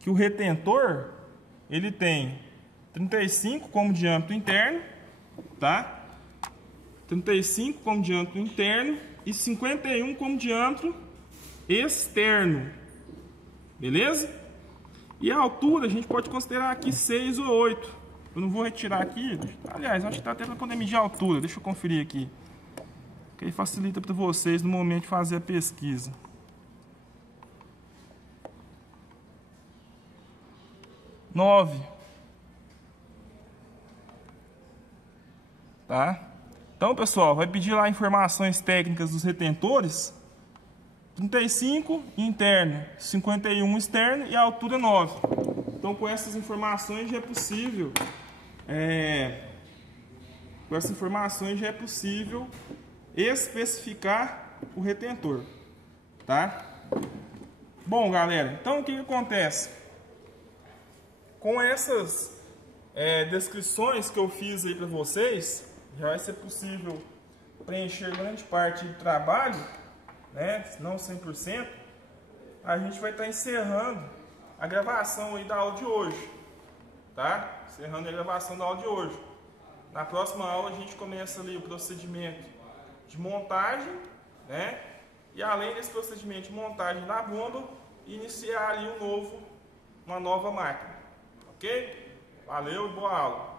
Que o retentor ele tem 35 como diâmetro interno, tá? 35 como diâmetro interno e 51 como diâmetro externo. Beleza? E a altura a gente pode considerar aqui 6 ou 8. Eu não vou retirar aqui. Aliás, acho que está até para poder medir a altura. Deixa eu conferir aqui. Que aí facilita para vocês no momento de fazer a pesquisa. Nove. Tá? Então, pessoal, vai pedir lá informações técnicas dos retentores. 35 interno, 51 externo e a altura 9. Então, com essas informações já é possível especificar o retentor, tá? Bom, galera, então o que acontece? Com essas descrições que eu fiz aí para vocês, já vai ser possível preencher grande parte do trabalho, né? Não 100%. A gente vai estar encerrando a gravação aí da aula de hoje, tá? Encerrando a gravação da aula de hoje. Na próxima aula a gente começa ali o procedimento de montagem, né? E além desse procedimento de montagem da bomba, iniciar ali uma nova máquina, ok? Valeu e boa aula!